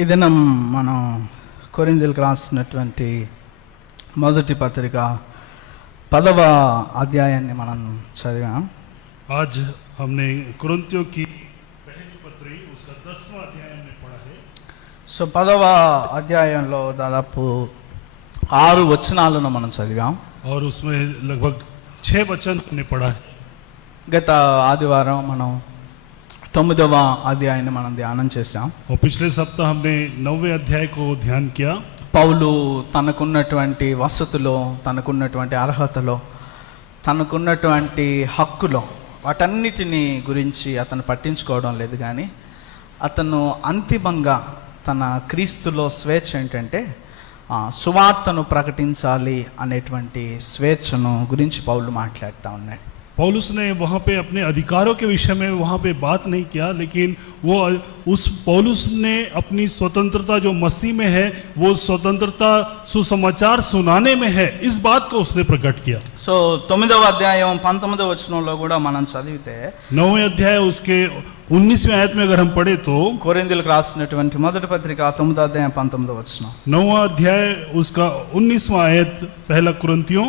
ఈ దినం మనం కొరింథీయులకు రాసినటువంటి మొదటి పత్రిక 10వ అధ్యాయాన్ని మనం చదివాం. आज हमने कुरिन्थियों की पहली पत्री उसका 10वां अध्याय हमने पढ़ा है. సో 10వ అధ్యాయంలో దాదాపు 6 వచనాలను మనం చదివాం. और उसमें लगभग 6 वचन हमने पढ़ा है. గత ఆదివారం మనం 9వ అధ్యాయాన్ని మనం ధ్యానం చేశాం. और पिछले सप्ताह हमने 9वें अध्याय को ध्यान किया. పౌలు తనకున్నటువంటి వసతులో, తనకున్నటువంటి అర్హతలో, తనకున్నటువంటి హక్కులో వాటన్నిటిని గురించి అతను పట్టించుకోవడం లేదు. కానీ అతను అంతిమంగా తన క్రీస్తులో స్వేచ్ఛ ఏంటంటే సువార్తను ప్రకటించాలి అనేటువంటి స్వేచ్ఛను గురించి పౌలు మాట్లాడుతూ ఉన్నాడు. पौलुस ने वहाँ पे अपने अधिकारों के विषय में वहाँ पे बात नहीं किया, लेकिन वो उस पौलुस ने अपनी स्वतंत्रता जो मसीह में है, वो स्वतंत्रता सुसमाचार सुनाने में है, इस बात को उसने प्रकट किया. సో 9వ అధ్యాయం 19వ వచనంలో కూడా మనం చదివితే 9वें अध्याय उसके 19वें आयत में अगर हम पढ़े तो కొరింథీయులకు రాసినటువంటి మొదటి పత్రిక 9వ అధ్యాయం 19వ వచనం, 9वां अध्याय उसका 19वां आयत, पहला कुरिन्थियों.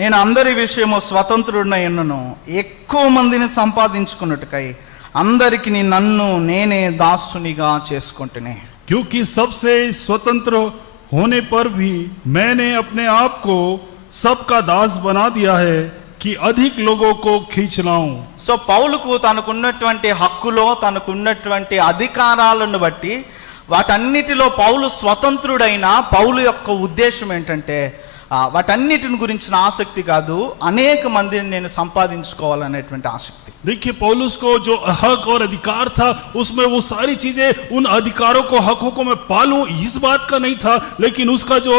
నేను అందరి విషయము స్వతంత్రుడినై ఉన్నను, ఎక్కువ మందిని సంపాదించుకున్నట్టుకై అందరికి నన్ను నేనే దాసునిగా చేసుకుంటునే. क्योंकि सबसे स्वतंत्र होने पर भी मैंने अपने आप को सबका दास बना दिया है कि अधिक लोगों को खींच लाऊं. సో పౌలుకు తనకున్నటువంటి హక్కులో, తనకున్నటువంటి అధికారాలను బట్టి వాటన్నిటిలో పౌలు స్వతంత్రుడైన పౌలు యొక్క ఉద్దేశం ఏంటంటే వాటన్నిటిని గురించిన ఆసక్తి కాదు, అనేక మందిని నేను సంపాదించుకోవాలనేటువంటి ఆసక్తి. देखिए, पौलुस को जो हक और अधिकार था उसमें वो सारी चीजें, उन अधिकारों को, हकों को मैं पालूं, इस बात का नहीं था, लेकिन उसका जो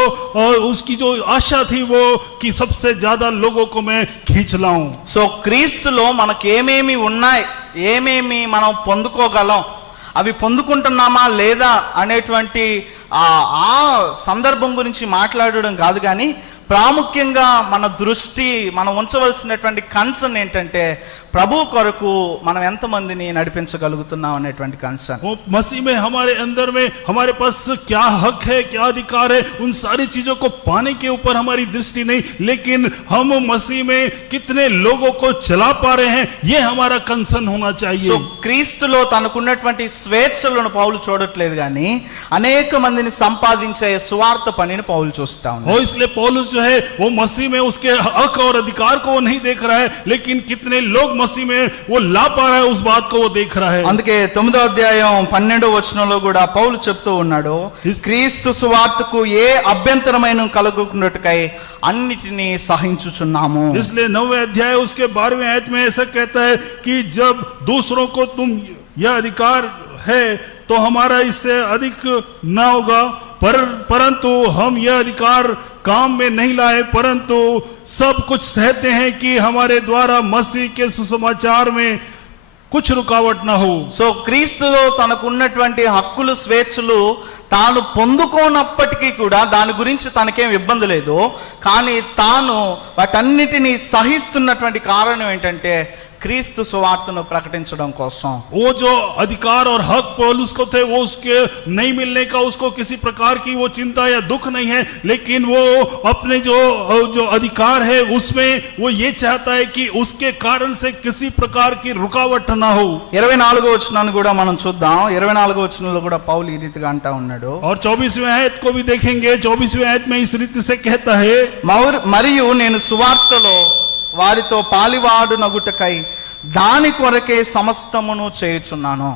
उसकी जो आशा थी वो कि सबसे ज्यादा लोगों को मैं खींच लाऊं. సో క్రీస్తులో మనకు ఏమేమి ఉన్నాయి, ఏమేమి మనం పొందుకోగలం, అవి పొందుకుంటున్నామా లేదా అనేటువంటి ఆ సందర్భం గురించి మాట్లాడడం కాదు. కానీ ప్రాముఖ్యంగా మన దృష్టి, మనం ఉంచవలసినటువంటి కన్సర్న్ ఏంటంటే ప్రభు కొరకు మనం ఎంతమందిని నడిపించగలుగుతున్నాం అనేటువంటి కన్సర్న్. वो मसीह में, हमारे अंदर में हमारे पास क्या हक है, क्या अधिकार है, उन सारी चीजों को पाने के ऊपर हमारी दृष्टि नहीं, लेकिन हम मसीह में कितने लोगों को चला पा रहे हैं, ये हमारा कंसर्न होना సో चाहिए. క్రీస్తులో తనకున్నటువంటి స్వేచ్ఛలను పౌలు చూడట్లేదు, కానీ అనేక మందిని సంపాదించే సువార్త పనిని పౌలు చూస్తా ఉన్నాడు. और इसलिए पौलुस जो है वो मसीह में उसके हक और अधिकार को वो नहीं देख रहा है, लेकिन कितने लोग मसीह में वो ला पा रहा है, उस बात को वो देख रहा है. అందుకే 9వ అధ్యాయం 12వ వచనంలో కూడా పౌలు చెప్తూ ఉన్నాడు, క్రీస్తు సువార్తకు ఏ అభ్యంతరమైన కలుగుకున్నట్టుకై అన్నిటినీ సహించుచున్నాము. इसलिए 9वें अध्याय उसके 12वें आयत में ऐसा कहता है कि जब दूसरों को तुम यह अधिकार है तो हमारा इससे अधिक ना होगा, परंतु हम यह अधिकार काम में नहीं लाए, परंतु सब कुछ सहते हैं कि हमारे द्वारा मसीह के सुसमाचार में कुछ रुकावट ना हो. సో క్రీస్తులో తనకున్నటువంటి హక్కులు, స్వేచ్ఛలు తాను పొందుకోనప్పటికీ కూడా దాని గురించి తనకేం ఇబ్బంది లేదు. కానీ తాను వాటన్నిటినీ సహిస్తున్నటువంటి కారణం ఏంటంటే క్రీస్తు సువార్తను ప్రకటించడం కోసం. वो जो अधिकार और हक पौलुस को थे वो उसके नहीं मिलने का उसको किसी प्रकार की वो चिंता या दुख नहीं है, लेकिन वो अपने जो अधिकार है उसमें वो ये चाहता है कि उसके कारण से किसी प्रकार की रुकावट ना हो. 24వ వచనాన్ని కూడా మనం చూద్దాం. 24వ వచనంలో కూడా పౌలు ఈ రీతిగా అంటా ఉన్నాడు. और 24वें आयत को भी देखेंगे. 24वें आयत में इस रीति से कहता है, మరియు నేను సువార్తలో వారితో పాలివాడునగుటకై దాని కొరకే సమస్తమును చేయుచున్నాను.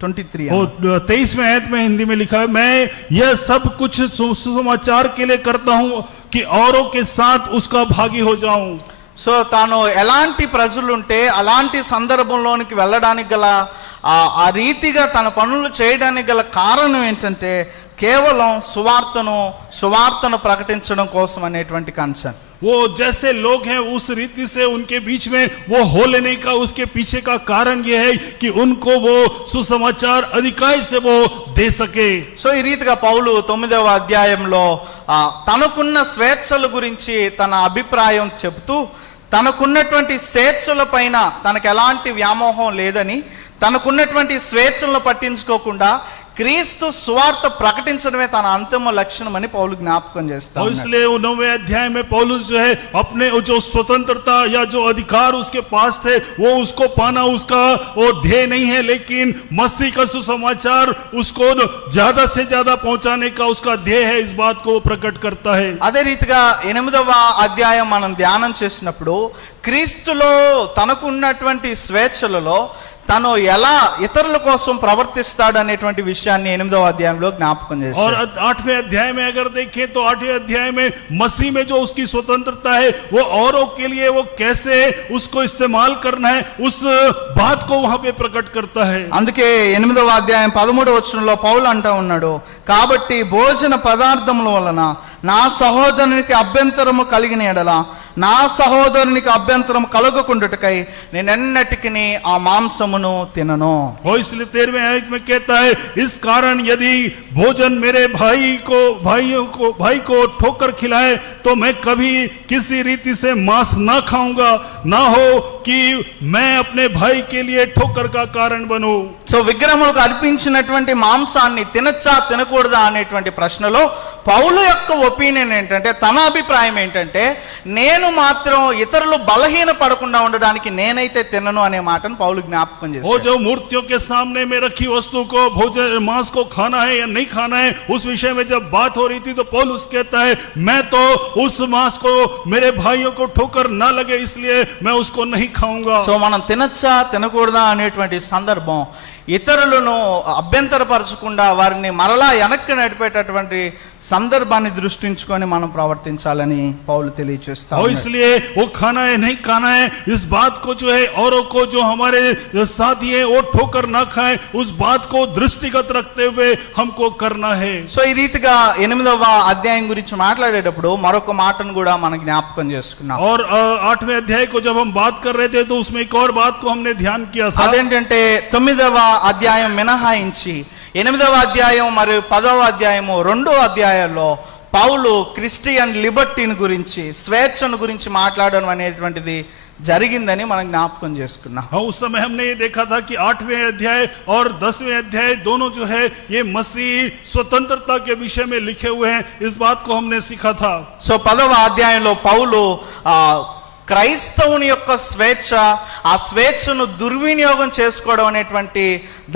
23 और 23वें आयत में हिंदी में लिखा है, मैं यह सब कुछ सुसमाचार के लिए करता हूं कि औरों के साथ उसका भागी हो जाऊं. సో తాను ఎలాంటి ప్రజలుంటే అలాంటి సందర్భంలోనికి వెళ్ళడానికి గల ఆ రీతిగా తన పనులు చేయడానికి గల కారణం ఏంటంటే కేవలం సువార్తను ప్రకటించడం కోసం అనేటువంటి కన్సర్న్. वो जैसे लोग हैं उस रीति से उनके बीच में वो हो लेने का उसके पीछे का कारण ये है कि उनको वो सुसमाचार अधिकार से वो दे सके. సో ఈ రీతిగా పౌలు 9వ అధ్యాయంలో తనకున్న స్వేచ్ఛల గురించి తన అభిప్రాయం చెబుతూ తనకున్నటువంటి స్వేచ్ఛల పైన తనకు ఎలాంటి వ్యామోహం లేదని, తనకున్నటువంటి స్వేచ్ఛలను పట్టించుకోకుండా క్రీస్తు సువార్త ప్రకటించడమే తన అంతిమ లక్ష్యం అని పౌలు జ్ఞాపకం और చేస్తాడు. इसलिए 9वें अध्याय में पौलुस जो है अपने जो स्वतंत्रता या जो अधिकार उसके पास थे वो उसको पाना उसका वो ध्येय नहीं है, लेकिन मसीह का सुसमाचार उसको ज्यादा से ज्यादा पहुंचाने का उसका ध्येय है, इस बात को वो प्रकट करता है। అదే రీతిగా 8వ అధ్యాయం మనం ధ్యానం చేసినప్పుడు క్రీస్తులో తనకు ఉన్నటువంటి స్వేచ్ఛలలో తను ఎలా ఇతరుల కోసం ప్రవర్తిస్తాడు అనేటువంటి విషయాన్ని 8వ అధ్యాయంలో జ్ఞాపకం और చేశాడు. 8वें अध्याय में अगर देखें तो 8वें अध्याय में मसीह में जो उसकी स्वतंत्रता है वो औरों के लिए वो कैसे उसको इस्तेमाल करना है उस बात को वहां पे प्रकट करता है। అందుకే 8వ అధ్యాయం 13వ వచనంలో పౌలు అంటూ ఉన్నాడు, కాబట్టి భోజన పదార్థముల వలన నా సహోదరునికి అభ్యంతరము కలిగిన ఎడల నా సహోదరునికి అభ్యంతరం కలగకుండుటకై నేనెన్నటికి ఆ మాంసమును తినను. और इसलिए 13वें आयत में कहता है, इस कारण यदि भोजन मेरे भाई को ठोकर खिलाए तो मैं कभी किसी रीति से मांस ना खाऊंगा, ना हो कि मैं अपने भाई के लिए ठोकर का कारण बनूं। సో విగ్రహములకు అర్పించినటువంటి మాంసాన్ని తినచ్చా తినకూడదా అనేటువంటి ప్రశ్నలో పౌలు యొక్క ఒపీనియన్ ఏంటంటే, తన అభిప్రాయం ఏంటంటే, నేను మాత్రం ఇతరులు బలహీన పడకుండా ఉండడానికి నేనైతే తినను అనే మాటను పౌలు జ్ఞాపకం वो చేశాడు. जो मूर्तियों के सामने में रखी वस्तु को भोजन मांस को खाना है या नहीं खाना है उस विषय में जब बात हो रही थी तो पौलुस कहता है, मैं तो उस मांस को मेरे भाइयों को ठोकर ना लगे इसलिए मैं उसको नहीं खाऊंगा। సో మనం తినచ్చా తినకూడదా అనేటువంటి సందర్భం ఇతరులను అభ్యంతరపరచకుండా వారిని మరలా వెనక్కి నడిపేటటువంటి సందర్భాన్ని దృష్టించుకొని మనం ప్రవర్తించాలని పౌలు తెలియజేస్తాడు. और इसलिए वो खाना है नहीं खाना है इस बात को जो है औरों को जो हमारे साथी है वो ठोकर ना खाए उस बात को दृष्टिगत रखते हुए हमको करना है। సో ఈ రీతిగా 8వ అధ్యాయం గురించి మాట్లాడేటప్పుడు మరొక మాటను కూడా మనం జ్ఞాపకం చేసుకున్నాం. और 8वें अध्याय को जब हम बात कर रहे थे तो उसमें एक और बात को हमने ध्यान किया था। అదేంటంటే 9వ అధ్యాయం మినహాయించి 8వ అధ్యాయం మరియు 10వ అధ్యాయము 2 అధ్యాయాల్లో పౌలు క్రిస్టియన్ లిబర్టీని గురించి స్వేచ్ఛను గురించి మాట్లాడడం అనేటువంటిది జరిగిందని మనం జ్ఞాపకం చేసుకున్నాం. हाँ, उस समय हमने ये देखा था कि 8वें अध्याय और 10वें अध्याय दोनों जो है ये मसीह स्वतंत्रता के विषय में लिखे हुए हैं, इस बात को हमने सीखा था। సో 10వ అధ్యాయంలో పౌలు క్రైస్తవుని యొక్క స్వేచ్ఛ, ఆ స్వేచ్ఛను దుర్వినియోగం చేసుకోవడం అనేటువంటి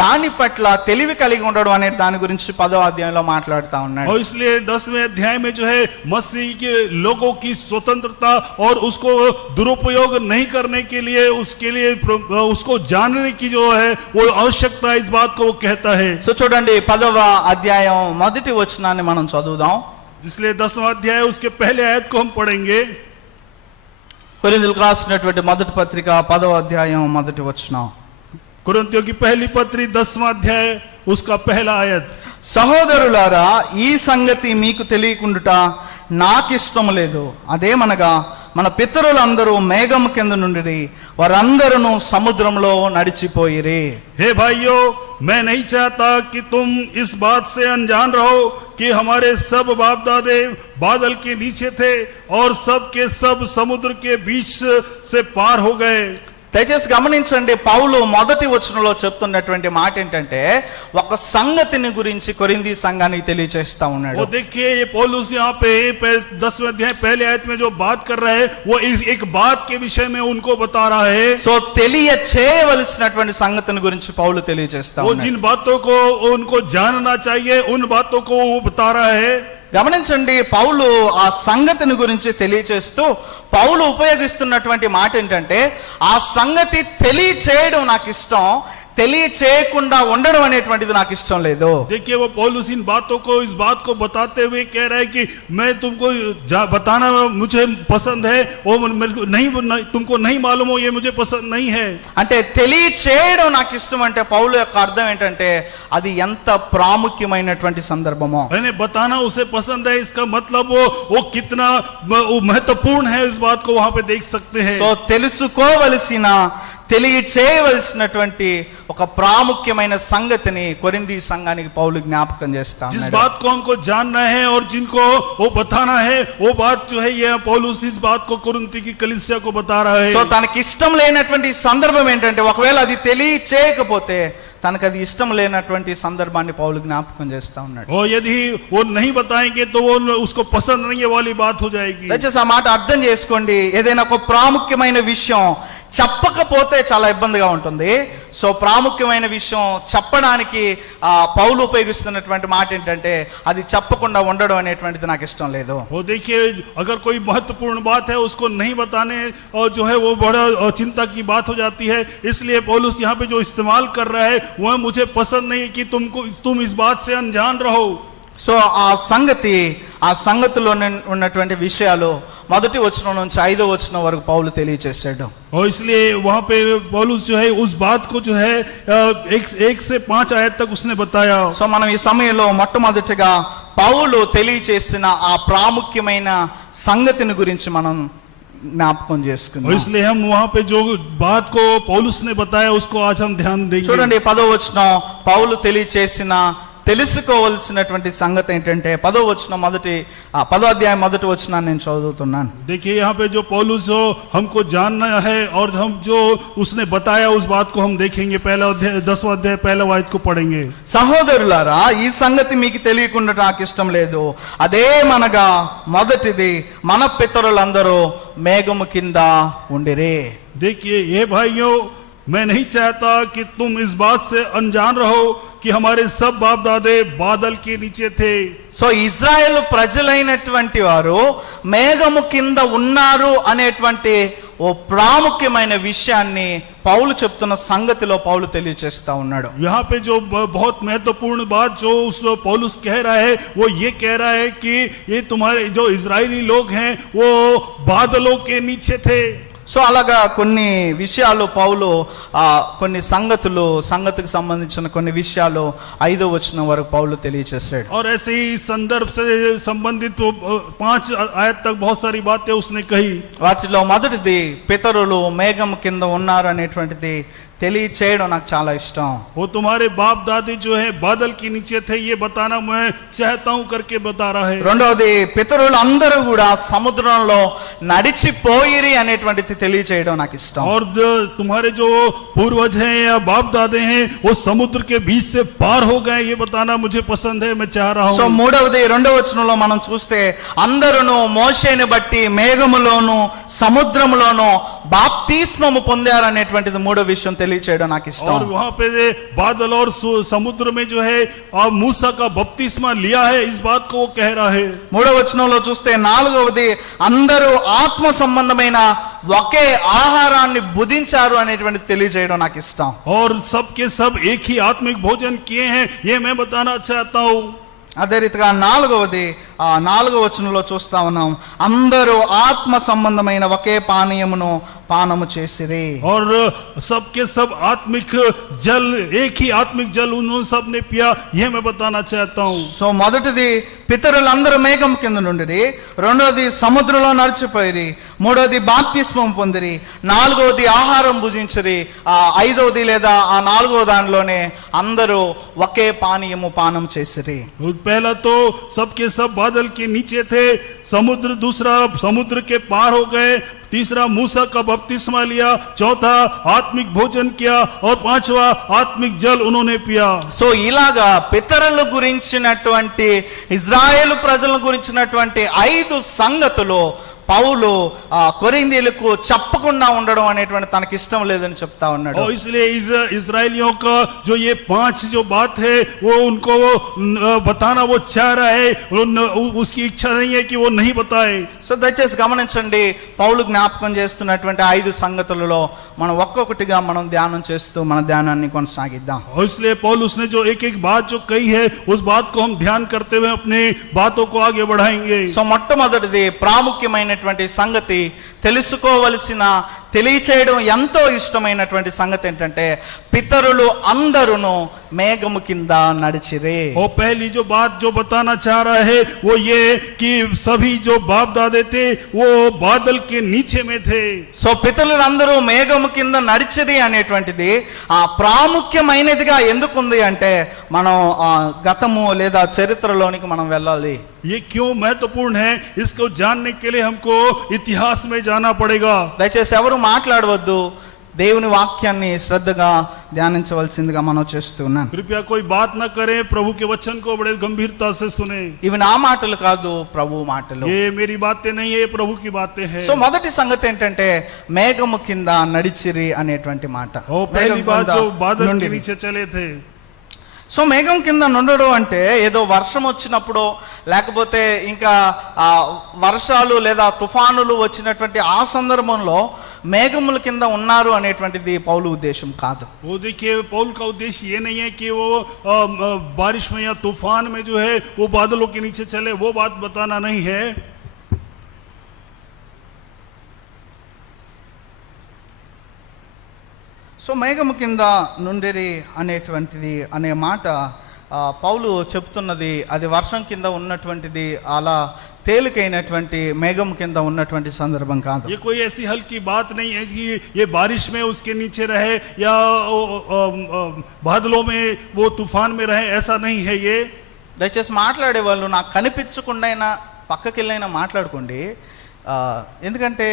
దాని పట్ల తెలివి కలిగి ఉండడం అనే దాని గురించి 10వ అధ్యాయంలో మాట్లాడుతా ఉన్నాడు. और इसलिए 10वें अध्याय में जो है मसीह के लोगों की स्वतंत्रता और उसको दुरुपयोग नहीं करने के लिए उसके लिए उसको जानने की जो है वो आवश्यकता है, इस बात को वो कहता है। సో చూడండి 10వ అధ్యాయం మొదటి వచనాన్ని మనం చదువుదాం. इसलिए 10वां अध्याय उसके पहले आयत को हम पढ़ेंगे। కొరింథీయులకు రాసినటువంటి మొదటి పత్రిక 10వ అధ్యాయం మొదటి వచనం. कुरिन्थियों की पहली पत्री 10वां अध्याय उसका पहला आयत। సహోదరులారా, ఈ సంగతి మీకు తెలియకుండుట నాకిష్టము లేదు. అదేమనగా మన పితరులందరూ మేఘం కింద నుండి వారందరూ సముద్రంలో నడిచిపోయిరి. हे भाइयों, मैं नहीं चाहता कि तुम इस बात से अनजान रहो कि हमारे सब बाप दादे बादल के नीचे थे और सब के सब समुद्र के बीच से पार हो गए। దయచేసి గమనించండి, పౌలు మొదటి వచనంలో చెప్తున్నటువంటి మాట ఏంటంటే ఒక సంగతిని గురించి కొరింథీ సంఘానికి తెలియజేస్తా ఉన్నాడు. वो देखिए ये पौलुस यहाँ पे 10वें अध्याय पहले आयत में जो बात कर रहा है वो एक बात के विषय में उनको बता रहा है। సో తెలియచేయవలసినటువంటి సంగతిని గురించి పౌలు తెలియజేస్తా वो ఉన్నాడు. जिन बातों को उनको जानना चाहिए उन बातों को वो बता रहा है। గమనించండి, పౌలు ఆ సంగతిని గురించి తెలియచేస్తూ పౌలు ఉపయోగిస్తున్నటువంటి మాట ఏంటంటే ఆ సంగతి తెలియచేయడం నాకు ఇష్టం, తెలియచేయకుండా ఉండడం అనేటువంటిది నాకు ఇష్టం లేదు. देखिए वो पौलुस इन बातों को इस बात को बताते हुए कह रहा है कि मैं तुमको बताना मुझे पसंद है, वो मेरे को नहीं तुमको नहीं मालूम हो ये मुझे पसंद नहीं है। అంటే తెలియచేయడం నాకు ఇష్టం అంటే పౌలు యొక్క అర్థం ఏంటంటే అది ఎంత ప్రాముఖ్యమైనటువంటి సందర్భమో. मैंने बताना उसे पसंद है, इसका मतलब वो कितना महत्वपूर्ण है, इस बात को वहां पे देख सकते हैं। సో తెలుసుకోవలసిన తెలియచేయవలసినటువంటి ఒక ప్రాముఖ్యమైన సంగతిని కొరింథీ సంఘానికి పౌలు జ్ఞాపకం చేస్తా जिस ఉన్నాడు. बात को हमको जानना है और जिनको वो बताना है, वो बात जो है ये पौलुस इस बात को कुरिन्थी की कलीसिया को बता रहा है। సో తనకి ఇష్టం లేనటువంటి సందర్భం ఏంటంటే, ఒకవేళ అది తెలియచేయకపోతే తనకు అది ఇష్టం లేనటువంటి సందర్భాన్ని పౌలు జ్ఞాపకం చేస్తా ఉన్నాడు. और यदि वो नहीं बताएंगे तो वो उसको पसंद नहीं है वाली बात हो जाएगी। దయచేసి ఆ మాట అర్థం చేసుకోండి. ఏదైనా ఒక ప్రాముఖ్యమైన విషయం చెప్పకపోతే చాలా ఇబ్బందిగా ఉంటుంది. సో ప్రాముఖ్యమైన విషయం చెప్పడానికి పౌలు ఉపయోగిస్తున్నటువంటి మాట ఏంటంటే, అది చెప్పకుండా ఉండడం అనేటువంటిది నాకు ఇష్టం లేదు. वो देखिए, अगर कोई महत्वपूर्ण बात है उसको नहीं बताने और जो है वो बड़ा चिंता की बात हो जाती है। इसलिए पौलुस यहाँ पे जो इस्तेमाल कर रहा है वह मुझे पसंद नहीं कि तुम इस बात से अनजान रहो। సో ఆ సంగతిలో ఉన్నటువంటి విషయాలు 1వ వచనం నుంచి 5వ వచనం వరకు పౌలు తెలియచేశాడు. और इसलिए वहाँ पे पौलुस जो है उस बात को जो है 1 से 5 आयत तक उसने बताया। సో మనం ఈ సమయంలో మొట్టమొదటిగా పౌలు తెలియచేసిన ఆ ప్రాముఖ్యమైన సంగతిని గురించి మనం జ్ఞాపకం और చేసుకుందాం. इसलिए हम वहाँ पे जो बात को पौलुस ने बताया उसको आज हम ध्यान देंगे। చూడండి 10వ వచనం పౌలు తెలియచేసిన తెలుసుకోవలసినటువంటి సంగతి ఏంటంటే, 10వ వచనం 10వ అధ్యాయం 1వ వచనాన్ని నేను చదువుతున్నాను. देखिए यहाँ पे जो पौलुस जो हमको जानना है और हम जो उसने बताया उस बात को हम देखेंगे। पहला अध्याय 10वां अध्याय 1 आयत को पढ़ेंगे। సహోదరులారా, ఈ సంగతి మీకు తెలియకుండా నాకు ఇష్టం లేదు. అదేమనగా మొదటిది, మన పితరులందరూ మేఘము కింద ఉండిరి. देखिए ये भाइयों, मैं नहीं चाहता कि तुम इस बात से अनजान रहो कि हमारे सब बाप दादे बादल के नीचे थे। సో ఇజ్రాయెల్ ప్రజలైనటువంటి వారు మేఘము కింద ఉన్నారు అనేటువంటి ఓ ప్రాముఖ్యమైన విషయాన్ని పౌలు చెప్తున్న సంగతిలో పౌలు తెలియచేస్తా ఉన్నాడు. यहाँ पे जो बहुत महत्वपूर्ण बात जो उस पौलुस कह रहा है वो ये कह रहा है कि ये तुम्हारे जो इजरायली लोग हैं वो बादलों के नीचे थे। సో అలాగా కొన్ని విషయాలు పౌలు కొన్ని సంగతికి సంబంధించిన కొన్ని విషయాలు 5వ వచనం వరకు పౌలు తెలియచేశాడు. और ऐसे ही संदर्भ से संबंधित 5 आयत तक बहुत सारी बातें उसने कही। వాటిలో మొదటిది, పితరులు మేఘం కింద ఉన్నారు అనేటువంటిది తెలియచేయడం నాకు చాలా ఇష్టం. वो तुम्हारे बाप दादी जो है बादल के नीचे थे ये बताना मैं चाहता हूं करके बता रहा है। రెండవది, పితరులు అందరూ కూడా సముద్రంలో నడిచిపోయిరి అనేటువంటిది తెలియచేయడం నాకు ఇష్టం. और तुम्हारे जो पूर्वज हैं या बाप दादे हैं वो समुद्र के बीच से पार हो गए ये बताना मुझे पसंद है, मैं चाह रहा సో हूं। మూడవది, 2వ వచనంలో మనం చూస్తే, అందరూ మోషేని బట్టి మేఘములోను సముద్రములోను బాప్తిస్మము పొందారు అనేటువంటిది మూడో విషయం తెలియచేయడం నాకు ఇష్టం. और वहां पे बादल और समुद्र में जो है और मूसा का बपतिस्मा लिया है इस बात को वो कह रहा है। 3వ వచనంలో చూస్తే, 4వది, అందరూ ఆత్మ సంబంధమైన ఒకే ఆహారాన్ని భుజించారు అనేటువంటి తెలియజేయడం నాకు ఇష్టం. और सबके सब एक ही आत्मिक भोजन किए हैं ये मैं बताना चाहता हूँ। అదే రీతిగా 4వ వచనంలో చూస్తా ఉన్నాం, అందరూ ఆత్మ సంబంధమైన ఒకే పానీయమును పానము చేసిరి. और सबके सब आत्मिक जल एक ही आत्मिक जल उन्होंने सबने पिया ये मैं बताना चाहता हूँ। సో మొదటిది, పితరులందరూ మేఘం కింద నుండిరి. రెండోది, సముద్రంలో నడిచిపోయిరి. మూడోది, బాప్తిస్మం పొందిరి. 4వది, ఆహారం భుజించిరి. 5వది లేదా 4వ దానిలోనే అందరూ ఒకే పానీయము పానం చేసిరి. पहला तो सबके सब बादल के नीचे थे, दूसरा समुद्र के पार हो गए, तीसरा मूसा का बपतिस्मा लिया, चौथा आत्मिक भोजन किया और 5वां आत्मिक जल उन्होंने पिया। సో ఇలాగా పితరుల గురించినటువంటి ఇజ్రాయేలు ప్రజల గురించినటువంటి 5 సంగతులు పౌలు కొరింథీయులకు చెప్పకుండా ఉండడం అనేటువంటి తనకి ఇష్టం లేదని చెప్తా ఉన్నాడు. और इसलिए इजराइलियों का जो ये 5 जो बात है वो उनको वो बताना वो चाह रहा है, उसकी इच्छा नहीं है कि वो नहीं बताए। సో దయచేసి గమనించండి, పౌలు జ్ఞాపకం చేస్తున్నటువంటి 5 సంగతులలో మనం ఒక్కొక్కటిగా మనం ధ్యానం చేస్తూ మన ధ్యానాన్ని కొనసాగిద్దాం. और इसलिए पौलुस ने जो एक बात जो कही है उस बात को हम ध्यान करते हुए अपने बातों को आगे बढ़ाएंगे। సో మొట్టమొదటిది, ప్రాముఖ్యమైనటువంటి సంగతి, తెలియచేయడం ఎంతో ఇష్టమైనటువంటి సంగతి ఏంటంటే, పితరులు అందరూ మేఘము కింద నడిచిరి. और पहली जो बात जो बताना चाह रहा है वो ये कि सभी जो बाप दादे थे वो बादल के नीचे में थे. సో పితరులందరూ మేఘము కింద నడిచిరి అనేటువంటిది ప్రాముఖ్యమైనదిగా ఎందుకుంది అంటే మనం గతము లేదా చరిత్రలోనికి మనం వెళ్ళాలి. ये क्यों महत्वपूर्ण है, इसको जानने के लिए हमको इतिहास में जाना पड़ेगा. దయచేసి ఎవరు మాట్లాడవద్దు, దేవుని వాక్యాన్ని శ్రద్ధగా ధ్యానించవలసిందిగా మనం చేస్తున్నాను. कृपया कोई बात न करे, प्रभु के वचन को बड़े गंभीरता से सुने. ఇవి నా మాటలు కాదు, ప్రభు మాటలు. ये मेरी बातें नहीं है, प्रभु की बातें हैं. సో మొదటి సంగతి ఏంటంటే మేఘము కింద నడిచిరి అనేటువంటి మాట. और पहली बात जो बादल के నుండిరి. नीचे चले थे. సో మేఘం కింద నుండడం అంటే ఏదో వర్షం వచ్చినప్పుడు లేకపోతే ఇంకా వర్షాలు లేదా తుఫానులు వచ్చినటువంటి ఆ సందర్భంలో మేఘముల కింద ఉన్నారు అనేటువంటిది పౌలు ఉద్దేశం కాదు. वो देखिए पौल का उद्देश्य ये नहीं है कि वो बारिश में या तूफान में जो है वो बादलों के नीचे चले, वो बात बताना नहीं है. సో మేఘము కింద నుండిరి అనేటువంటిది అనే మాట పౌలు చెప్తున్నది అది వర్షం కింద ఉన్నటువంటిది, అలా తేలికైనటువంటి మేఘం కింద ఉన్నటువంటి సందర్భం కాదు. ये कोई ऐसी हल्की बात नहीं है कि ये बारिश में उसके नीचे रहे या बादलों में वो तूफान में रहे, ऐसा नहीं है. ये దయచేసి మాట్లాడే వాళ్ళు నాకు కనిపించకుండా పక్కకి వెళ్ళైనా మాట్లాడుకోండి. ఎందుకంటే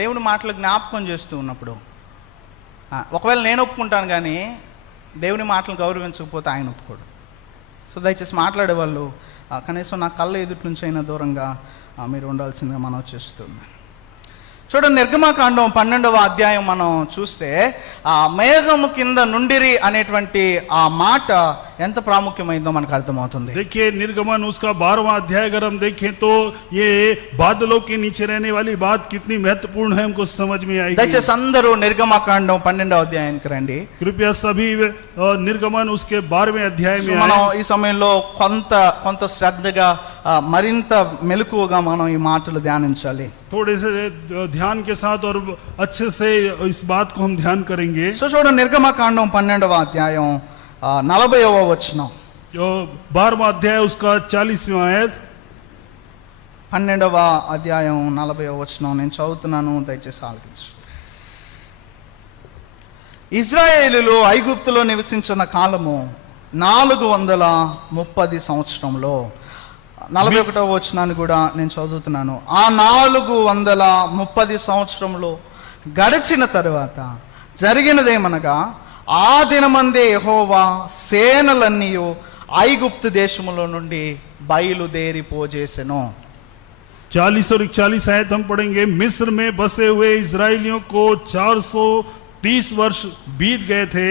దేవుని మాటలు జ్ఞాపకం చేస్తూ ఉన్నప్పుడు ఒకవేళ నేను ఒప్పుకుంటాను కానీ దేవుని మాటలు గౌరవించకపోతే ఆయన ఒప్పుకోడు. సో దయచేసి మాట్లాడే వాళ్ళు కనీసం నా కళ్ళ ఎదుటి నుంచి అయినా దూరంగా మీరు ఉండాల్సిందిగా మనం చేస్తున్నాం. చూడండి, నిర్గమకాండం 12వ అధ్యాయం మనం చూస్తే మేఘము కింద నుండిరి అనేటువంటి ఆ మాట ఎంత ప్రాముఖ్యమైందో మనకు అర్థమవుతుంది. देखिए निर्गमन उसका 12वां अध्याय अगर हम देखें तो ये बादलों के नीचे रहने वाली बात कितनी महत्वपूर्ण है हमको समझ में आएगी. దయచేసి అందరూ నిర్గమకాండం 12వ అధ్యాయానికి రండి. कृपया सभी निर्गमन उसके 12वें अध्याय में మనం आए. ఈ సమయంలో కొంత శ్రద్ధగా మరింత మెలకువగా మనం ఈ మాటలు ధ్యానించాలి. थोड़े से ध्यान के साथ और अच्छे से इस बात को हम ध्यान करेंगे. సో చూడండి, నిర్గమకాండం 12వ అధ్యాయం 40వ వచనం. जो 12वां अध्याय उसका 40वां आयत. 12వ అధ్యాయం 40వ వచనం నేను చదువుతున్నాను, దయచేసి ఆలకించండి. ఇజ్రాయేలీలు ఐగుప్తులో నివసించిన కాలము 430 సంవత్సరంలో. 41వ వచనాన్ని కూడా నేను చదువుతున్నాను. ఆ 430 సంవత్సరంలో గడిచిన తరువాత జరిగినదేమనగా ఆ దినమందే యెహోవా సేనలన్నీ ఐగుప్తు దేశములో నుండి బయలుదేరిపోజేసెను. 40 और 41 आयत हम पढ़ेंगे. मिस्र में बसे हुए इजरायलियों को 430 वर्ष बीत गए थे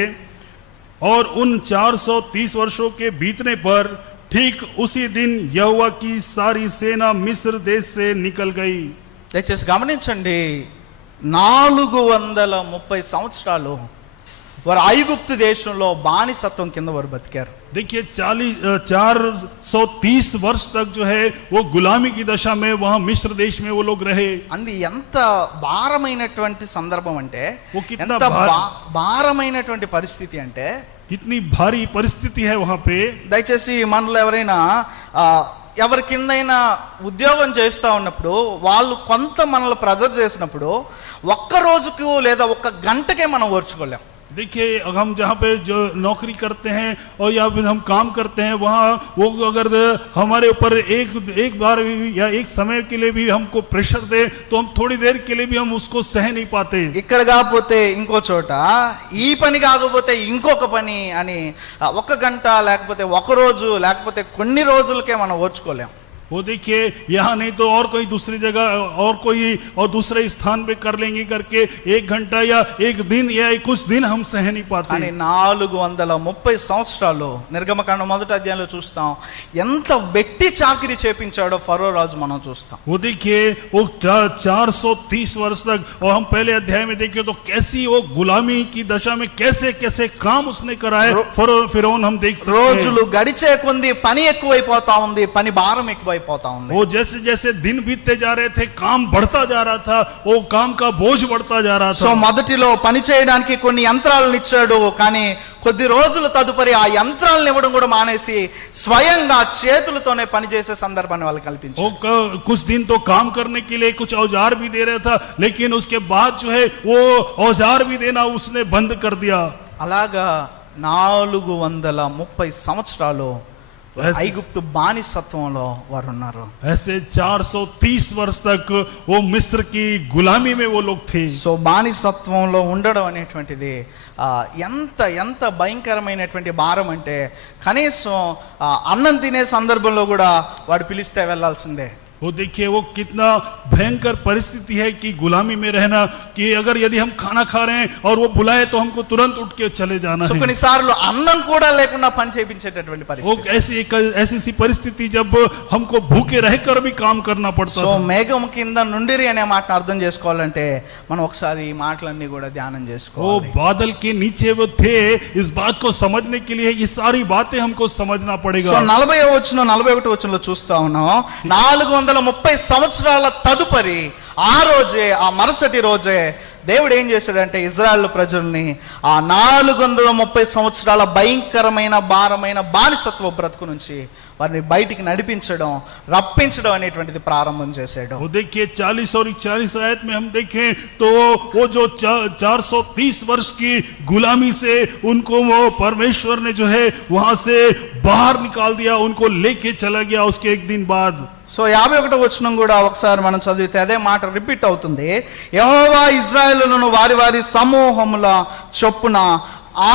और उन 430 वर्षों के बीतने पर ठीक उसी दिन यहोवा की सारी सेना मिस्र देश से निकल गई. దయచేసి గమనించండి, 430 సంవత్సరాలు వారు ఐగుప్తు దేశంలో బానిసత్వం కింద వారు బతికారు. देखिए 430 वर्ष तक जो है वो गुलामी की दशा में वहां मिस्र देश में वो लोग रहे. అది ఎంత భారమైనటువంటి సందర్భం అంటే, वो कितना ఎంత భారమైనటువంటి పరిస్థితి అంటే, कितनी भारी परिस्थिति है वहां पे. దయచేసి మనలో ఎవరైనా ఎవరి కిందైనా ఉద్యోగం చేస్తూ ఉన్నప్పుడు వాళ్ళు కొంత మనల్ని ప్రెజర్ చేసినప్పుడు ఒక్క రోజుకు లేదా ఒక్క గంటకే మనం ఓర్చుకోలేం. देखिए हम जहाँ पे जो नौकरी करते हैं और या फिर हम काम करते हैं वहाँ वो अगर हमारे ऊपर एक बार या एक समय के लिए भी हमको प्रेशर दे तो हम थोड़ी देर के लिए भी हम उसको सह नहीं पाते. ఇక్కడ కాకపోతే ఇంకో చోట, ఈ పని కాకపోతే ఇంకొక పని అని ఒక గంట లేకపోతే ఒక రోజు లేకపోతే కొన్ని రోజులకే మనం ఓర్చుకోలేం. वो देखिए यहाँ नहीं तो और कोई दूसरी जगह और कोई और दूसरे स्थान पे कर लेंगे करके एक घंटा या एक दिन या कुछ दिन हम सह नहीं पाते. కానీ 430 సంవత్సరాలు నిర్గమకాండం మొదటి అధ్యాయంలో చూస్తాం ఎంత వెట్టి చాకిరి చేపించాడో ఫరో రాజు మనం చూస్తాం. वो देखिए वो 430 वर्ष तक और हम पहले अध्याय में देखिए तो कैसी वो गुलामी की दशा में कैसे कैसे काम उसने कराए फिरौन हम देख सकते हैं. రోజులు గడిచే కొంది పని ఎక్కువైపోతా ఉంది, పని భారం ఎక్కువైపోతా ఎక్కువైపోతా ఉంది. वो जैसे जैसे दिन बीतते जा रहे थे, काम बढ़ता जा रहा था, वो काम का बोझ बढ़ता जा रहा సో था। మొదటిలో పని చేయడానికి కొన్ని యంత్రాలను ఇచ్చాడు, కానీ కొద్ది రోజుల తదుపరి ఆ యంత్రాలను ఇవ్వడం కూడా మానేసి స్వయంగా చేతులతోనే పని చేసే సందర్భాన్ని వాళ్ళు కల్పించారు. वो कुछ दिन तो काम करने के लिए कुछ औजार भी दे रहा था, लेकिन उसके बाद जो है वो औजार भी देना उसने बंद कर दिया। అలాగా 430 సంవత్సరాలు ఐగుప్తు బానిసత్వంలో వారు ఉన్నారు. ऐसे 430 वर्ष तक वो मिस्र की गुलामी में वो लोग थे। సో బానిసత్వంలో ఉండడం అనేటువంటిది ఎంత ఎంత భయంకరమైనటువంటి భారం అంటే కనీసం అన్నం తినే సందర్భంలో కూడా వాడు పిలిస్తే వెళ్ళాల్సిందే. वो देखिए वो कितना भयंकर परिस्थिति है कि गुलामी में रहना, कि अगर यदि हम खाना खा रहे हैं और वो बुलाए तो हमको तुरंत उठ के चले जाना సో है। కొన్నిసార్లు అన్నం కూడా లేకుండా పని చేయించేటటువంటి वो పరిస్థితి. ऐसी सी परिस्थिति जब हमको भूखे रहकर भी काम करना पड़ता సో था। మేఘం కింద నుండిరి అనే మాటను అర్థం చేసుకోవాలంటే మనం ఒకసారి ఈ మాటలన్నీ కూడా ధ్యానం वो చేసుకోవాలి. बादल के नीचे वो थे, इस बात को समझने के लिए ये सारी बातें हमको समझना సో पड़ेगा। 40వ వచనం 41వ వచనంలో చూస్తా ఉన్నాం. 430 సంవత్సరాల తదుపరి ఆ రోజే, ఆ మరుసటి రోజే దేవుడు ఏం చేశాడంటే ఇజ్రాయెల్ ప్రజల్ని ఆ 430 సంవత్సరాల భయంకరమైన భారమైన బానిసత్వ బ్రతుకు నుంచి వారిని బయటికి నడిపించడం, రప్పించడం అనేటువంటిది ప్రారంభం చేశాడు. वो देखिए 40 और 41 आयत में हम देखें तो वो जो 430 वर्ष की गुलामी से उनको वो परमेश्वर ने जो है वहां से बाहर निकाल दिया, उनको लेके चला गया उसके एक दिन बाद। సో 51వ వచనం కూడా ఒకసారి మనం చదివితే అదే మాట రిపీట్ అవుతుంది. యెహోవా ఇశ్రాయేలులను వారి వారి సమూహముల చొప్పున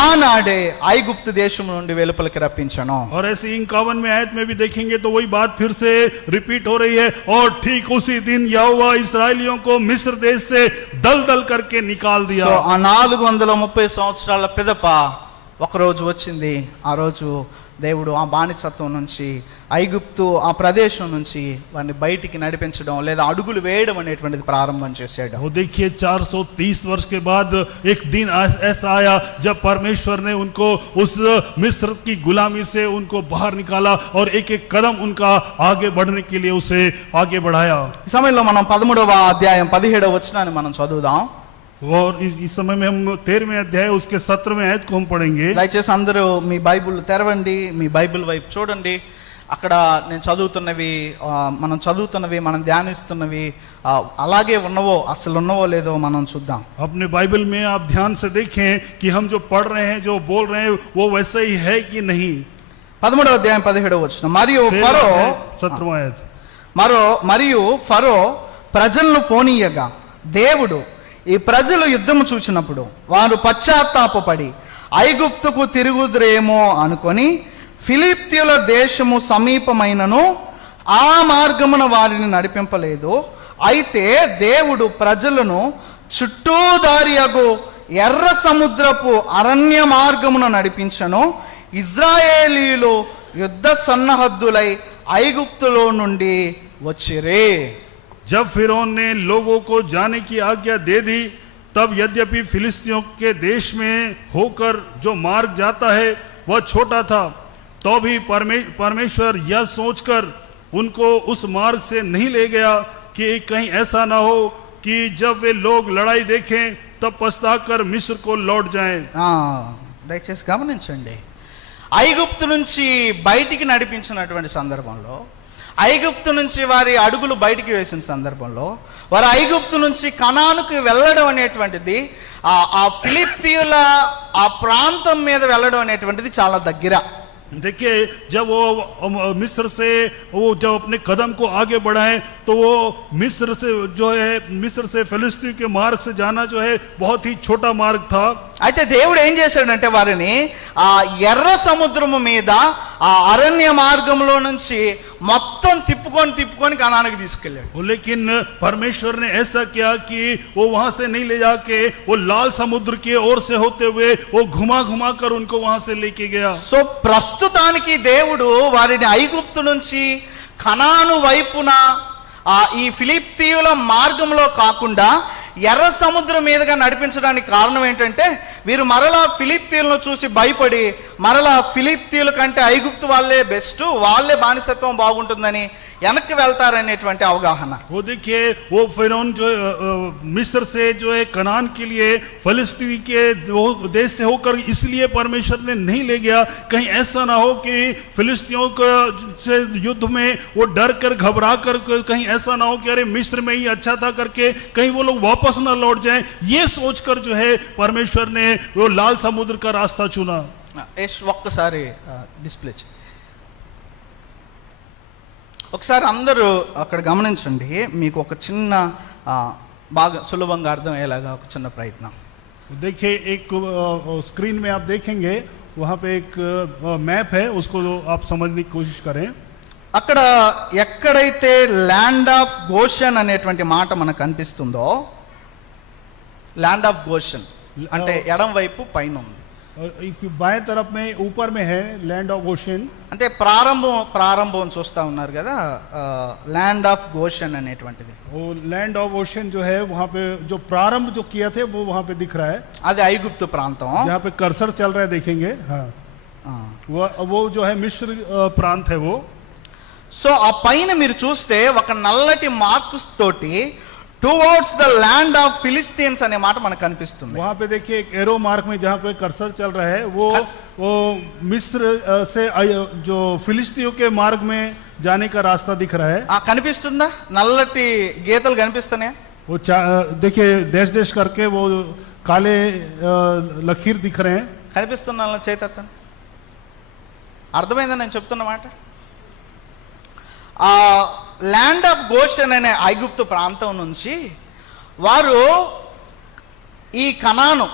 ఆనాడే ఐగుప్తు దేశం నుండి వెలుపలికి రప్పించను. और ऐसे 51 में आयत में भी देखेंगे तो वही बात फिर से रिपीट हो रही है, और ठीक उसी दिन यहोवा इस्राएलियों को मिस्र देश से दल दल करके निकाल दिया। సో ఆ 430 సంవత్సరాల పిదప ఒక రోజు వచ్చింది. ఆ రోజు దేవుడు ఆ బానిసత్వం నుంచి, ఐగుప్తు ఆ ప్రదేశం నుంచి వారిని బయటికి నడిపించడం లేదా అడుగులు వేయడం అనేటువంటిది ప్రారంభం చేశాడు. वो देखिए 430 वर्ष के बाद एक दिन ऐसा आया जब परमेश्वर ने उनको उस मिस्र की गुलामी से उनको बाहर निकाला और एक एक कदम उनका आगे बढ़ने के लिए उसे आगे बढ़ाया। ఈ సమయంలో మనం 13వ అధ్యాయం 17వ వచనాన్ని మనం చదువుదాం. और इस समय में हम 13वें अध्याय उसके 17वें आयत को हम पढ़ेंगे। దయచేసి అందరూ మీ బైబిల్ తెరవండి, మీ బైబిల్ వైపు చూడండి. అక్కడ నేను చదువుతున్నవి, మనం చదువుతున్నవి, మనం ధ్యానిస్తున్నవి అలాగే ఉన్నవో అసలు ఉన్నవో లేదో మనం చూద్దాం. अपने बाइबल में आप ध्यान से देखें कि हम जो पढ़ रहे हैं, जो बोल रहे हैं, वो वैसे ही है कि नहीं। 13వ అధ్యాయం 17వ వచనం. మరియు ఫరో ప్రజలను పోనీయగా దేవుడు ఈ ప్రజలు యుద్ధము చూచినప్పుడు వారు పశ్చాత్తాపపడి ఐగుప్తుకు తిరుగుదురేమో అనుకొని ఫిలిప్తీయుల దేశము సమీపమైనను ఆ మార్గమున వారిని నడిపింపలేదు. అయితే దేవుడు ప్రజలను చుట్టూదారియగు ఎర్ర సముద్రపు అరణ్య మార్గమున నడిపించను. ఇజ్రాయేలీయులు యుద్ధ సన్నహద్దులై ఐగుప్తులో నుండి వచ్చిరే. जब फिरौन ने लोगों को जाने की आज्ञा दे दी, तब यद्यपि फिलिस्तियों के देश में होकर जो मार्ग जाता है वह छोटा था, तो भी परमेश्वर यह सोचकर उनको उस मार्ग से नहीं ले गया कि कहीं ऐसा ना हो कि जब वे लोग लड़ाई देखें तब पछताकर मिस्र को लौट जाएं। దయచేసి గమనించండి, ఐగుప్తు నుంచి బయటికి నడిపించినటువంటి సందర్భంలో, ఐగుప్తు నుంచి వారి అడుగులు బయటికి వేసిన సందర్భంలో, వారు ఐగుప్తు నుంచి కనానుకు వెళ్ళడం అనేటువంటిది, ఆ ఫిలిప్తీయుల ఆ ప్రాంతం మీద వెళ్ళడం అనేటువంటిది చాలా దగ్గర. देखिए जब वो मिस्र से वो जब अपने कदम को आगे बढ़ाएं तो वो मिस्र से फिलिस्तीन के मार्ग से जाना जो है बहुत ही छोटा मार्ग था। అయితే దేవుడు ఏం చేశాడంటే వారిని ఆ ఎర్ర సముద్రము మీద ఆ అరణ్య మార్గంలో నుంచి మొత్తం తిప్పుకొని కనానికి తీసుకెళ్ళాడు. लेकिन परमेश्वर ने ऐसा किया कि वो वहां से नहीं ले जाके वो लाल समुद्र की ओर से होते हुए वो घुमा कर उनको वहां से लेके गया। సో ప్రస్తుతానికి దేవుడు వారిని ఐగుప్తు నుంచి కనాను వైపున ఈ ఫిలిప్తీయుల మార్గంలో కాకుండా ఎర్ర సముద్రం మీదుగా నడిపించడానికి కారణం ఏంటంటే వీరు మరలా ఫిలిప్తీయులను చూసి భయపడి మరలా ఫిలిప్తీయుల కంటే ఐగుప్తు వాళ్ళే బెస్ట్, వాళ్ళే బానిసత్వం బాగుంటుందని వెనక్కి వెళ్తారనేటువంటి అవగాహన. वो देखिए वो फिरौन जो मिस्र से जो है कनान के लिए फलस्तीन के वो देश से होकर इसलिए परमेश्वर ने नहीं ले गया, कहीं ऐसा ना हो कि फिलिस्तीनियों का से युद्ध में वो डर कर घबरा कर कहीं ऐसा ना हो कि अरे मिस्र में ही अच्छा था करके कहीं वो लोग वापस ना लौट जाएं, ये सोचकर जो है परमेश्वर ने वो लाल समुद्र का रास्ता चुना. ఒక్కసారి డిస్ప్లే చేయి. ఒకసారి అందరూ అక్కడ గమనించండి. మీకు ఒక చిన్న బాగా సులభంగా అర్థమయ్యేలాగా ఒక చిన్న ప్రయత్నం. देखिए एक स्क्रीन में आप देखेंगे वहाँ पे एक मैप है, उसको आप समझने की कोशिश करें. అక్కడ ఎక్కడైతే ల్యాండ్ ఆఫ్ గోషన్ అనేటువంటి మాట మనకు కనిపిస్తుందో, ల్యాండ్ ఆఫ్ గోషన్ అంటే ఎడం వైపు పైన ఉంది. बाएं तरफ में ऊपर में है लैंड ऑफ गोशन. అంటే ప్రారంభం చూస్తా ఉన్నారు కదా, ల్యాండ్ ఆఫ్ గోషన్ అనేటువంటిది. वो लैंड ऑफ ओशन जो है वहाँ पे जो प्रारंभ जो किया थे वो वहाँ पे दिख रहा है. అది ఐగుప్తు ప్రాంతం. जहाँ पे कर्सर चल रहा है देखेंगे. हाँ, वो जो है मिस्र प्रांत है वो. సో ఆ పైన మీరు చూస్తే ఒక నల్లటి మార్క్స్ తోటి టువర్డ్స్ ద ల్యాండ్ ఆఫ్ ఫిలిస్తీన్స్ అనే మాట మనకు కనిపిస్తుంది. वहाँ पे देखिए एक एरो मार्क में जहाँ पे कर्सर चल रहा है वो मिस्र से जो फिलिस्तीनियों के मार्ग में जाने का रास्ता दिख रहा है. కనిపిస్తుందా? నల్లటి గీతలు కనిపిస్తున్నాయా? वो देखिए डैश डैश करके वो काले लकीर दिख रहे हैं. కనిపిస్తున్న చేతత్తం అర్థమైందా నేను చెప్తున్న మాట? ఆ ల్యాండ్ ఆఫ్ గోషన్ అనే ఐగుప్తు ప్రాంతం నుంచి వారు ఈ కనాను,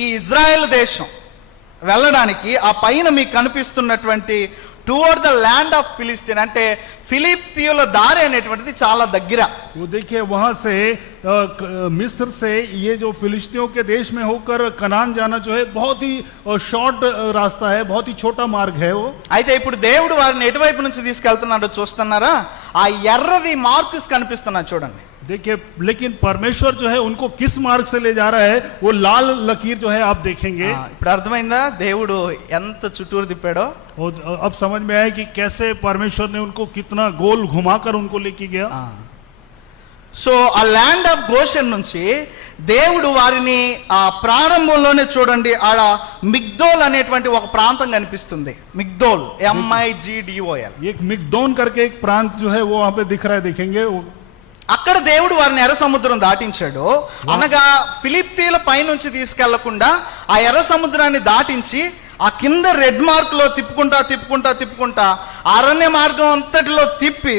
ఈ ఇజ్రాయెల్ దేశం వెళ్ళడానికి ఆ పైన మీకు కనిపిస్తున్నటువంటి towards the land of Philistine అంటే ఫిలిప్తీయుల దారి అనేటువంటిది చాలా దగ్గర. वो देखिए वहां से मिस्र से ये जो फिलिस्तीनियों के देश में होकर कनान जाना जो है बहुत ही शॉर्ट रास्ता है, बहुत ही छोटा मार्ग है वो. అయితే ఇప్పుడు దేవుడు వారిని ఎటువైపు నుంచి తీసుకెళ్తున్నాడో చూస్తున్నారా? ఆ ఎర్రది మార్క్స్ కనిపిస్తున్నాయి చూడండి. देखिए लेकिन परमेश्वर जो है उनको किस मार्ग से ले जा रहा है, वो लाल लकीर जो है आप देखेंगे. ఇప్పుడు అర్థమైందా దేవుడు ఎంత చుట్టూరు తిప్పాడో? और अब समझ में आया कि कैसे परमेश्वर ने उनको कितना गोल घुमाकर उनको लेके गया. సో ఆ ల్యాండ్ ఆఫ్ గోషన్ నుంచి దేవుడు వారిని ఆ ప్రారంభంలోనే చూడండి, ఆడ మిగ్దోల్ అనేటువంటి ఒక ప్రాంతం కనిపిస్తుంది. మిగ్దోల్ MIGDOL. एक मिग्दोन करके एक प्रांत जो है वो वहां पे दिख रहा है, देखेंगे. అక్కడ దేవుడు వారిని ఎర్ర సముద్రం దాటించాడు. అనగా ఫిలిప్తీల పైనుంచి తీసుకెళ్లకుండా ఆ ఎర్ర సముద్రాన్ని దాటించి ఆ కింద రెడ్ మార్క్ లో తిప్పుకుంటా అరణ్య మార్గం అంతటిలో తిప్పి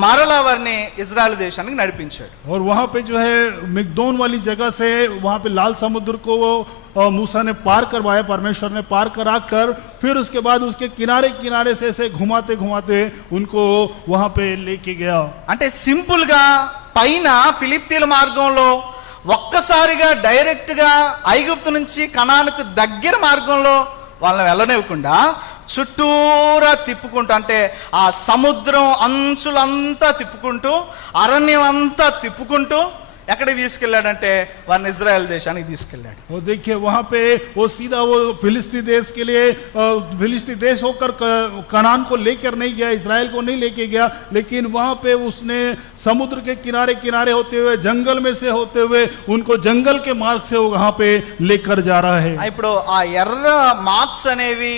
మరలా వారిని ఇజ్రాయెల్ దేశానికి నడిపించాడు. और वहां पे जो है मिग्दोन वाली जगह से वहां पे लाल समुद्र को मूसा ने पार करवाया, परमेश्वर ने पार करा कर फिर उसके बाद उसके किनारे से ऐसे घुमाते उनको वहां पे लेके गया. అంటే సింపుల్ గా పైన ఫిలిప్తీల మార్గంలో ఒక్కసారిగా డైరెక్ట్ గా ఐగుప్తు నుంచి కనానుకు దగ్గర మార్గంలో వాళ్ళని వెళ్ళనివ్వకుండా చుట్టూరా తిప్పుకుంటూ, అంటే ఆ సముద్రం అంచులంతా తిప్పుకుంటూ అరణ్యం అంతా తిప్పుకుంటూ ఎక్కడికి తీసుకెళ్ళాడంటే వారిని ఇజ్రాయెల్ దేశానికి తీసుకెళ్ళాడు. वो देखिए वहां पे वो सीधा वो फिलिस्ती देश के लिए फिलिस्ती देश होकर कनान को लेकर नहीं गया, इजराइल को नहीं लेके गया, लेकिन वहां पे उसने समुद्र के किनारे होते हुए जंगल में से होते हुए उनको जंगल के मार्ग से वहां पे लेकर जा रहा है. ఇప్పుడు ఆ ఎర్ర మార్క్స్ అనేవి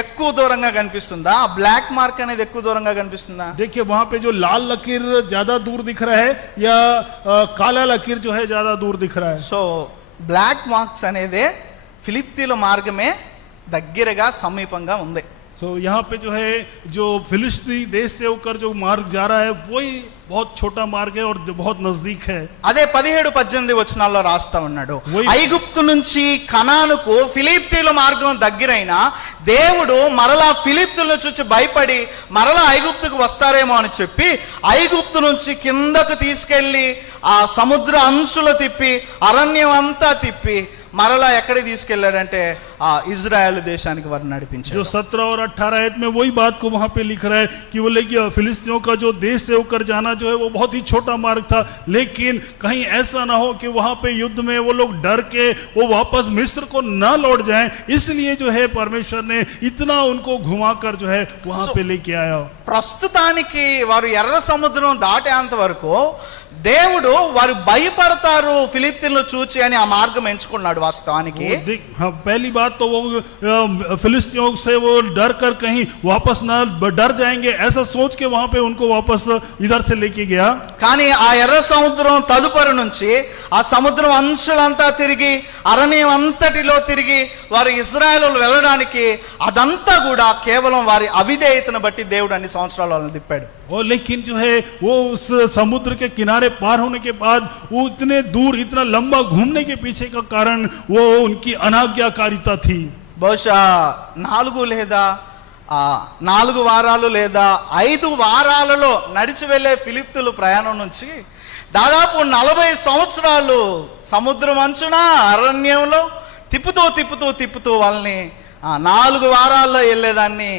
ఎక్కువ దూరంగా కనిపిస్తుందా, బ్లాక్ మార్క్ అనేది ఎక్కువ దూరంగా కనిపిస్తుందా? देखिए वहां पे जो लाल लकीर ज्यादा दूर दिख रहा है या काला लकीर जो है ज्यादा दूर दिख रहा है? సో బ్లాక్ మార్క్స్ అనేది ఫిలిప్తీల మార్గమే దగ్గరగా సమీపంగా ఉంది. सो यहाँ पे जो है जो फिलिस्ती देश से होकर जो मार्ग जा रहा है वही बहुत छोटा मार्ग है और बहुत नजदीक है. అదే 17-18 వచనాల్లో రాస్తా ఉన్నాడు. ఐగుప్తు నుంచి కనానుకు ఫిలిప్తీల మార్గం దగ్గరైన దేవుడు మరలా ఫిలిప్తులను చూసి భయపడి మరలా ఐగుప్తుకు వస్తారేమో అని చెప్పి ఐగుప్తు నుంచి కిందకు తీసుకెళ్లి ఆ సముద్ర అంచులు తిప్పి అరణ్యం అంతా తిప్పి మరలా ఎక్కడికి తీసుకెళ్లాడంటే ఆ ఇజ్రాయెల్ దేశానికి వారిని నడిపించాడు. जो 17 और 18 आयत में वही बात को वहां पे लिख रहा है कि बोले कि फिलिस्तीनियों का जो देश से होकर जाना जो है वो बहुत ही छोटा मार्ग था, लेकिन कहीं ऐसा ना हो कि वहां पे युद्ध में वो लोग डर के वो वापस मिस्र को ना लौट जाएं, इसलिए जो है परमेश्वर ने इतना उनको घुमाकर जो है वहां पे लेके आया. ప్రస్తుతానికి వారు ఎర్ర సముద్రం దాటేంత వరకు దేవుడు వారు భయపడతారు ఫిలిప్తీన్లు చూచి అని ఆ మార్గం ఎంచుకున్నాడు. వాస్తవానికి हाँ, पहली बात तो वो फिलिस्तीनियों से वो डर कर कहीं वापस ना डर जाएंगे ऐसा सोच के वहां पे उनको वापस इधर से लेके गया. కానీ ఆ ఎర్ర సముద్రం తదుపరి నుంచి ఆ సముద్రం అంచులంతా తిరిగి అరణ్యం అంతటిలో తిరిగి వారు ఇజ్రాయేలు వెళ్ళడానికి అదంతా కూడా కేవలం వారి అవిధేయతను బట్టి దేవుడు అన్ని సంవత్సరాలు వాళ్ళని తిప్పాడు. और लेकिन जो है वो उस समुद्र के किनारे पार होने के बाद वो इतने दूर इतना लंबा घूमने के पीछे का कारण वो उनकी अनाज्ञाकारिता थी. బహుశా 4 లేదా 4 వారాలు లేదా 5 వారాలలో నడిచి వెళ్ళే ఫిలిప్తులు ప్రయాణం నుంచి దాదాపు 40 సంవత్సరాలు సముద్రం అంచున అరణ్యంలో తిప్పుతూ వాళ్ళని 4 వారాల్లో వెళ్ళేదాన్ని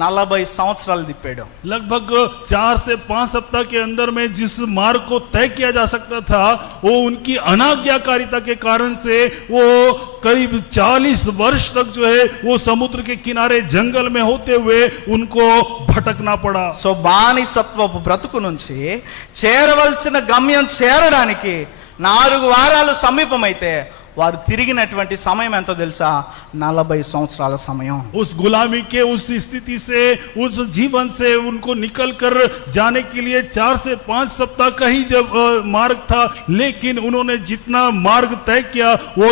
40 సంవత్సరాలు తిప్పాడు. लगभग 4 से 5 सप्ताह के अंदर में जिस मार्ग को तय किया जा सकता था वो उनकी अनाज्ञाकारिता के कारण से वो करीब 40 वर्ष तक जो है वो समुद्र के किनारे जंगल में होते हुए उनको भटकना पड़ा. సో బానిసత్వపు బ్రతుకు నుంచి చేరవలసిన గమ్యం చేరడానికి 4 వారాలు సమీపమైతే వారు తిరిగినటువంటి సమయం ఎంతో తెలుసా? 40 సంవత్సరాల సమయం. उस गुलामी के उस स्थिति से उस जीवन से उनको निकल कर जाने के लिए 4 से 5 सप्ताह का ही जब मार्ग था, लेकिन उन्होंने जितना मार्ग तय किया वो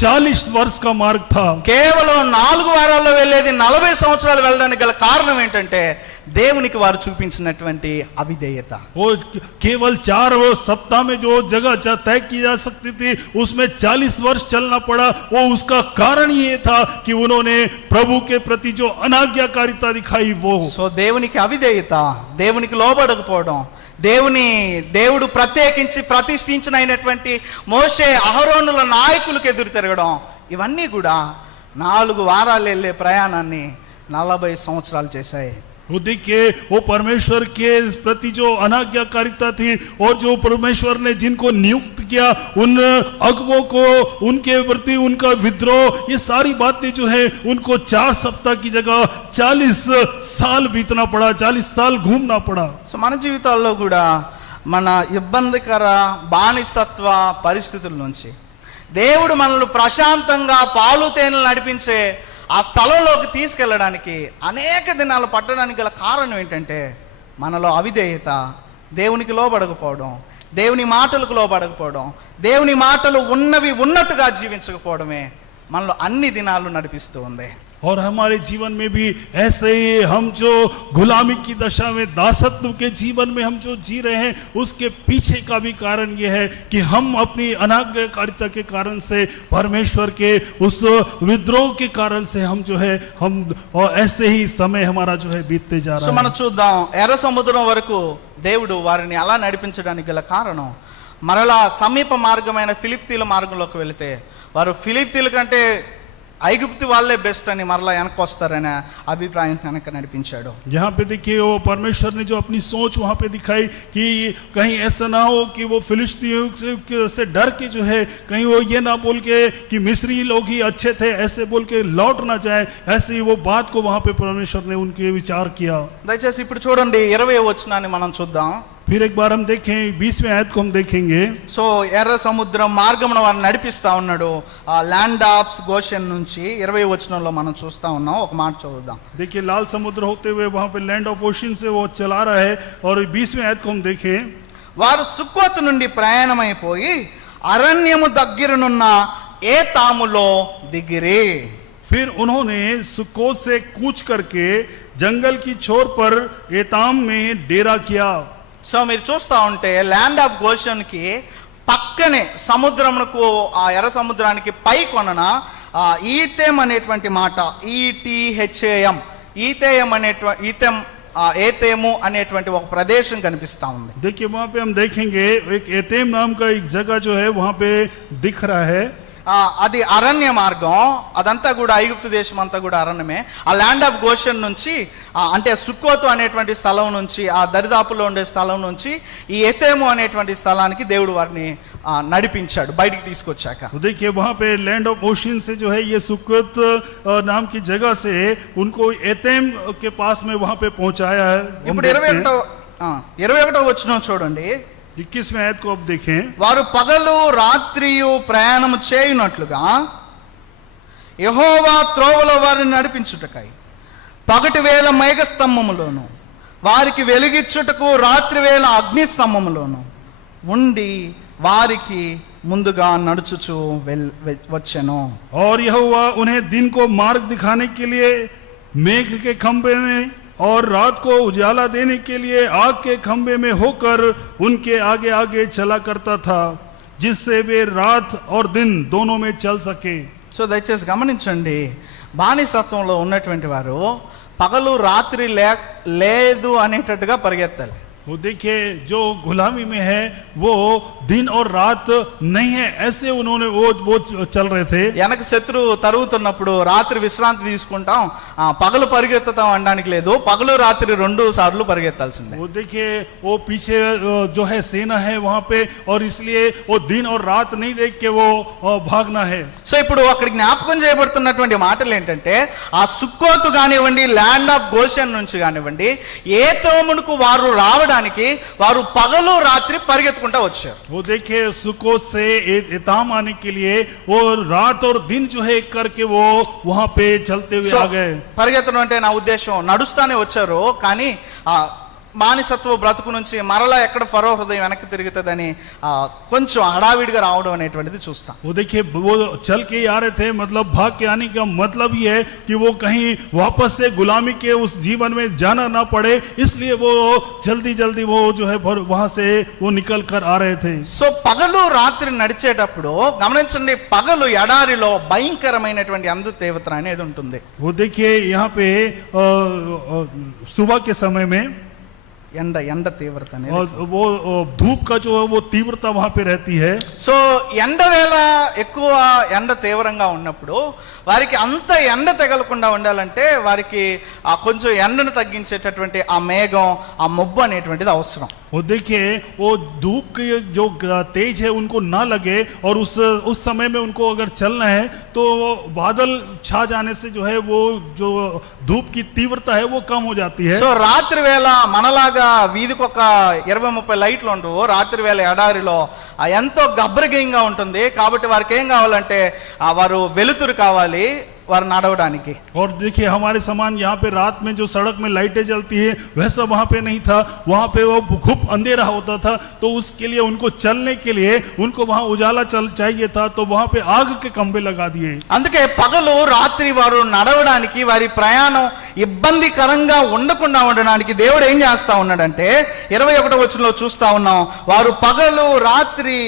40 वर्ष का मार्ग था. కేవలం 4 వారాల్లో వెళ్ళేది 40 సంవత్సరాలు వెళ్ళడానికి గల కారణం ఏంటంటే దేవునికి వారు చూపించినటువంటి అవిధేయత. वो केवल 4 सप्ताह में जो जगह तय की जा सकती थी उसमें 40 वर्ष चलना पड़ा. वो उसका कारण ये था कि उन्होंने प्रभु के प्रति जो अनाज्ञाकारिता दिखाई वो. సో దేవునికి అవిధేయత, దేవునికి లోబడకపోవడం, దేవుడు ప్రత్యేకించి ప్రతిష్ఠించినటువంటి మోషే అహరోనుల నాయకులకు ఎదురు తిరగడం, ఇవన్నీ కూడా 4 వారాలు వెళ్ళే ప్రయాణాన్ని 40 సంవత్సరాలు చేశాయి. वो देखिए वो परमेश्वर के प्रति जो अनाज्ञाकारिता थी और जो परमेश्वर ने जिनको नियुक्त किया उन अगुवों को उनके प्रति उनका विद्रोह, ये सारी बातें जो है उनको 4 सप्ताह की जगह 40 साल बीतना पड़ा, 40 साल घूमना पड़ा. సో మన జీవితాల్లో కూడా మన ఇబ్బందికర బానిసత్వ పరిస్థితుల నుంచి దేవుడు మనల్ని ప్రశాంతంగా పాలు తేనెలు నడిపించే ఆ స్థలంలోకి తీసుకెళ్ళడానికి అనేక దినాలు పట్టడానికి గల కారణం ఏంటంటే మనలో అవిధేయత, దేవునికి లోబడకపోవడం, దేవుని మాటలకు లోబడకపోవడం, దేవుని మాటలు ఉన్నవి ఉన్నట్టుగా జీవించకపోవడమే మనలో అన్ని దినాలు నడిపిస్తూ ఉంది. और हमारे जीवन में भी ऐसे ही हम जो गुलामी की दशा में दासत्व के जीवन में हम जो जी रहे हैं उसके पीछे का भी कारण यह है कि हम अपनी अनाज्ञाकारिता के कारण से परमेश्वर के उस विद्रोह के कारण से हम जो है हम और ऐसे ही समय हमारा जो है बीतते जा సో रहा మనం है. చూద్దాం, ఎర్ర సముద్రం వరకు దేవుడు వారిని అలా నడిపించడానికి గల కారణం మరలా సమీప మార్గమైన ఫిలిప్తీల మార్గంలోకి వెళితే వారు ఫిలిప్తీల కంటే ఐగుప్తు వాళ్ళే బెస్ట్ అని మరలా వెనక్కి వస్తారనే అభిప్రాయం వెనక నడిపించాడు. यहाँ पे देखिए वो परमेश्वर ने जो अपनी सोच वहाँ पे दिखाई कि कहीं ऐसा ना हो कि वो फिलिस्तीनियों से डर के जो है कहीं वो ये ना बोल के कि मिस्री लोग ही अच्छे थे ऐसे बोल के लौट ना जाए, ऐसे ही वो बात को वहाँ पे परमेश्वर ने उनके विचार किया. దయచేసి ఇప్పుడు చూడండి 20వ వచనాన్ని మనం చూద్దాం. फिर एक बार हम देखें 20वें आयत को हम देखेंगे. సో ఎర్ర సముద్రం మార్గమున వారిని నడిపిస్తా ఉన్నాడు ఆ ల్యాండ్ ఆఫ్ గోషన్ నుంచి 20వ వచనంలో మనం చూస్తా ఉన్నాం. ఒక మాట చదువుదాం. देखिए लाल समुद्र होते हुए वहाँ पे लैंड ऑफ ओशन से वो चला रहा है. और 20वें आयत को हम देखें. వారు సుక్కోతు నుండి ప్రయాణమైపోయి అరణ్యము దగ్గరనున్న ఏతాములో దిగిరి. फिर उन्होंने सुक्कोत से कूच करके जंगल की छोर पर एताम में डेरा किया. సో మీరు చూస్తా ఉంటే ల్యాండ్ ఆఫ్ గోషన్ కి పక్కనే సముద్రమునకు ఆ ఎర్ర సముద్రానికి పై కొనన ఈతెం అనేటువంటి మాట ETHAM ఏతేము అనేటువంటి ఒక ప్రదేశం కనిపిస్తా ఉంది. देखिए वहाँ पे हम देखेंगे एक एतेम नाम का एक जगह जो है वहाँ पे दिख रहा है. అది అరణ్య మార్గం, అదంతా కూడా ఐగుప్తు దేశం అంతా కూడా అరణ్యమే. ఆ ల్యాండ్ ఆఫ్ గోషన్ నుంచి అంటే సుక్కోతు అనేటువంటి స్థలం నుంచి, ఆ దరిదాపులో ఉండే స్థలం నుంచి ఈ ఎతేము అనేటువంటి స్థలానికి దేవుడు వారిని నడిపించాడు బయటికి తీసుకొచ్చాక. देखिए वहां पे लैंड ऑफ ओशन से जो है ये सुक्कोत नाम की जगह से उनको एतेम के पास में वहां पे पहुंचाया है. ఇప్పుడు 21వ వచనం చూడండి. 21वें आयत को अब देखें. వారు పగలు రాత్రియు ప్రయాణము చేయునట్లుగా యెహోవా త్రోవలో వారిని నడిపించుటకై పగటి వేళ మేఘస్తంభములోను వారికి వెలుగిచ్చుటకు రాత్రి వేళ అగ్ని స్తంభములోను ఉండి వారికి ముందుగా నడుచుచు వచ్చెను. और यहोवा उन्हें दिन को मार्ग दिखाने के लिए मेघ के खंभे में और रात को उजाला देने के लिए आग के खंभे में होकर उनके आगे आगे चला करता था, जिससे वे रात और दिन दोनों में चल सके. సో దయచేసి గమనించండి, బానిసత్వంలో ఉన్నటువంటి వారు పగలు రాత్రి లేదు అనేటట్టుగా పరిగెత్తాలి. वो देखिए जो गुलामी में है वो दिन और रात नहीं है, ऐसे उन्होंने वो चल रहे थे. వెనక శత్రువు తరుగుతున్నప్పుడు రాత్రి విశ్రాంతి తీసుకుంటాం, పగలు పరిగెత్తుతాం అనడానికి లేదు. పగలు రాత్రి 2 సార్లు పరిగెత్తాల్సిందే. वो देखिए वो पीछे जो है सेना है वहां पे, और इसलिए वो दिन और रात नहीं देख के वो भागना है. సో ఇప్పుడు అక్కడ జ్ఞాపకం చేయబడుతున్నటువంటి మాటలు ఏంటంటే, ఆ సుక్కోతు కానివ్వండి, ల్యాండ్ ఆఫ్ గోషన్ నుంచి కానివ్వండి, ఏ తోమునకు వారు రావడానికి వారు పగలు రాత్రి పరిగెత్తుకుంటా వచ్చారు. वो देखिए सुकोत से एताम आने के लिए वो रात और दिन जो है करके वो वहां पे चलते हुए आ गए. పరిగెత్తడం అంటే నా ఉద్దేశం నడుస్తానే వచ్చారు, కానీ బానిసత్వ బ్రతుకు నుంచి మరలా ఎక్కడ ఫరో హృదయం వెనక్కి తిరుగుతుందని కొంచెం హడావిడిగా రావడం అనేటువంటిది చూస్తాం. वो देखिए वो चल के आ रहे थे, मतलब भाग के आने का मतलब ये है कि वो कहीं वापस से गुलामी के उस जीवन में जाना ना पड़े, इसलिए वो जल्दी जल्दी वो जो है वहां से वो निकल कर आ रहे थे. సో పగలు రాత్రి నడిచేటప్పుడు గమనించండి, పగలు ఎడారిలో భయంకరమైనటువంటి అంధ తీవ్రత అనేది ఉంటుంది. वो देखिए यहाँ पे सुबह के समय में ఎండ తీవ్రత అనేది, वो धूप का जो है वो तीव्रता वहां पे रहती है. సో ఎండ వేళ ఎక్కువ ఎండ తీవ్రంగా ఉన్నప్పుడు వారికి అంత ఎండ తగలకుండా ఉండాలంటే వారికి ఆ కొంచెం ఎండను తగ్గించేటటువంటి ఆ మేఘం, ఆ మబ్బు అనేటువంటిది అవసరం. वो देखिए वो धूप की जो तेज है उनको ना लगे, और उस समय में उनको अगर चलना है तो बादल छा जाने से जो है वो जो धूप की तीव्रता है वो कम हो जाती है. సో రాత్రి వేళ మనలాగా వీధికి ఒక 20-30 లైట్లు ఉండవు. రాత్రి వేళ ఎడారిలో ఎంతో గబ్బరగీయంగా ఉంటుంది. కాబట్టి వారికి ఏం కావాలంటే వారు వెలుతురు కావాలి వారు నడవడానికి. और देखिए हमारे समान यहाँ पे रात में जो सड़क में लाइटें जलती है वैसा वहां पे नहीं था. वहां पे वो खूब अंधेरा होता था, तो उसके लिए उनको चलने के लिए उनको वहां उजाला चाहिए था, तो वहां पे आग के खंभे लगा दिए. అందుకే పగలు రాత్రి వారు నడవడానికి, వారి ప్రయాణం ఇబ్బందికరంగా ఉండకుండా ఉండడానికి దేవుడు ఏం చేస్తా ఉన్నాడంటే 21వ వచనంలో చూస్తా ఉన్నాం, వారు పగలు రాత్రి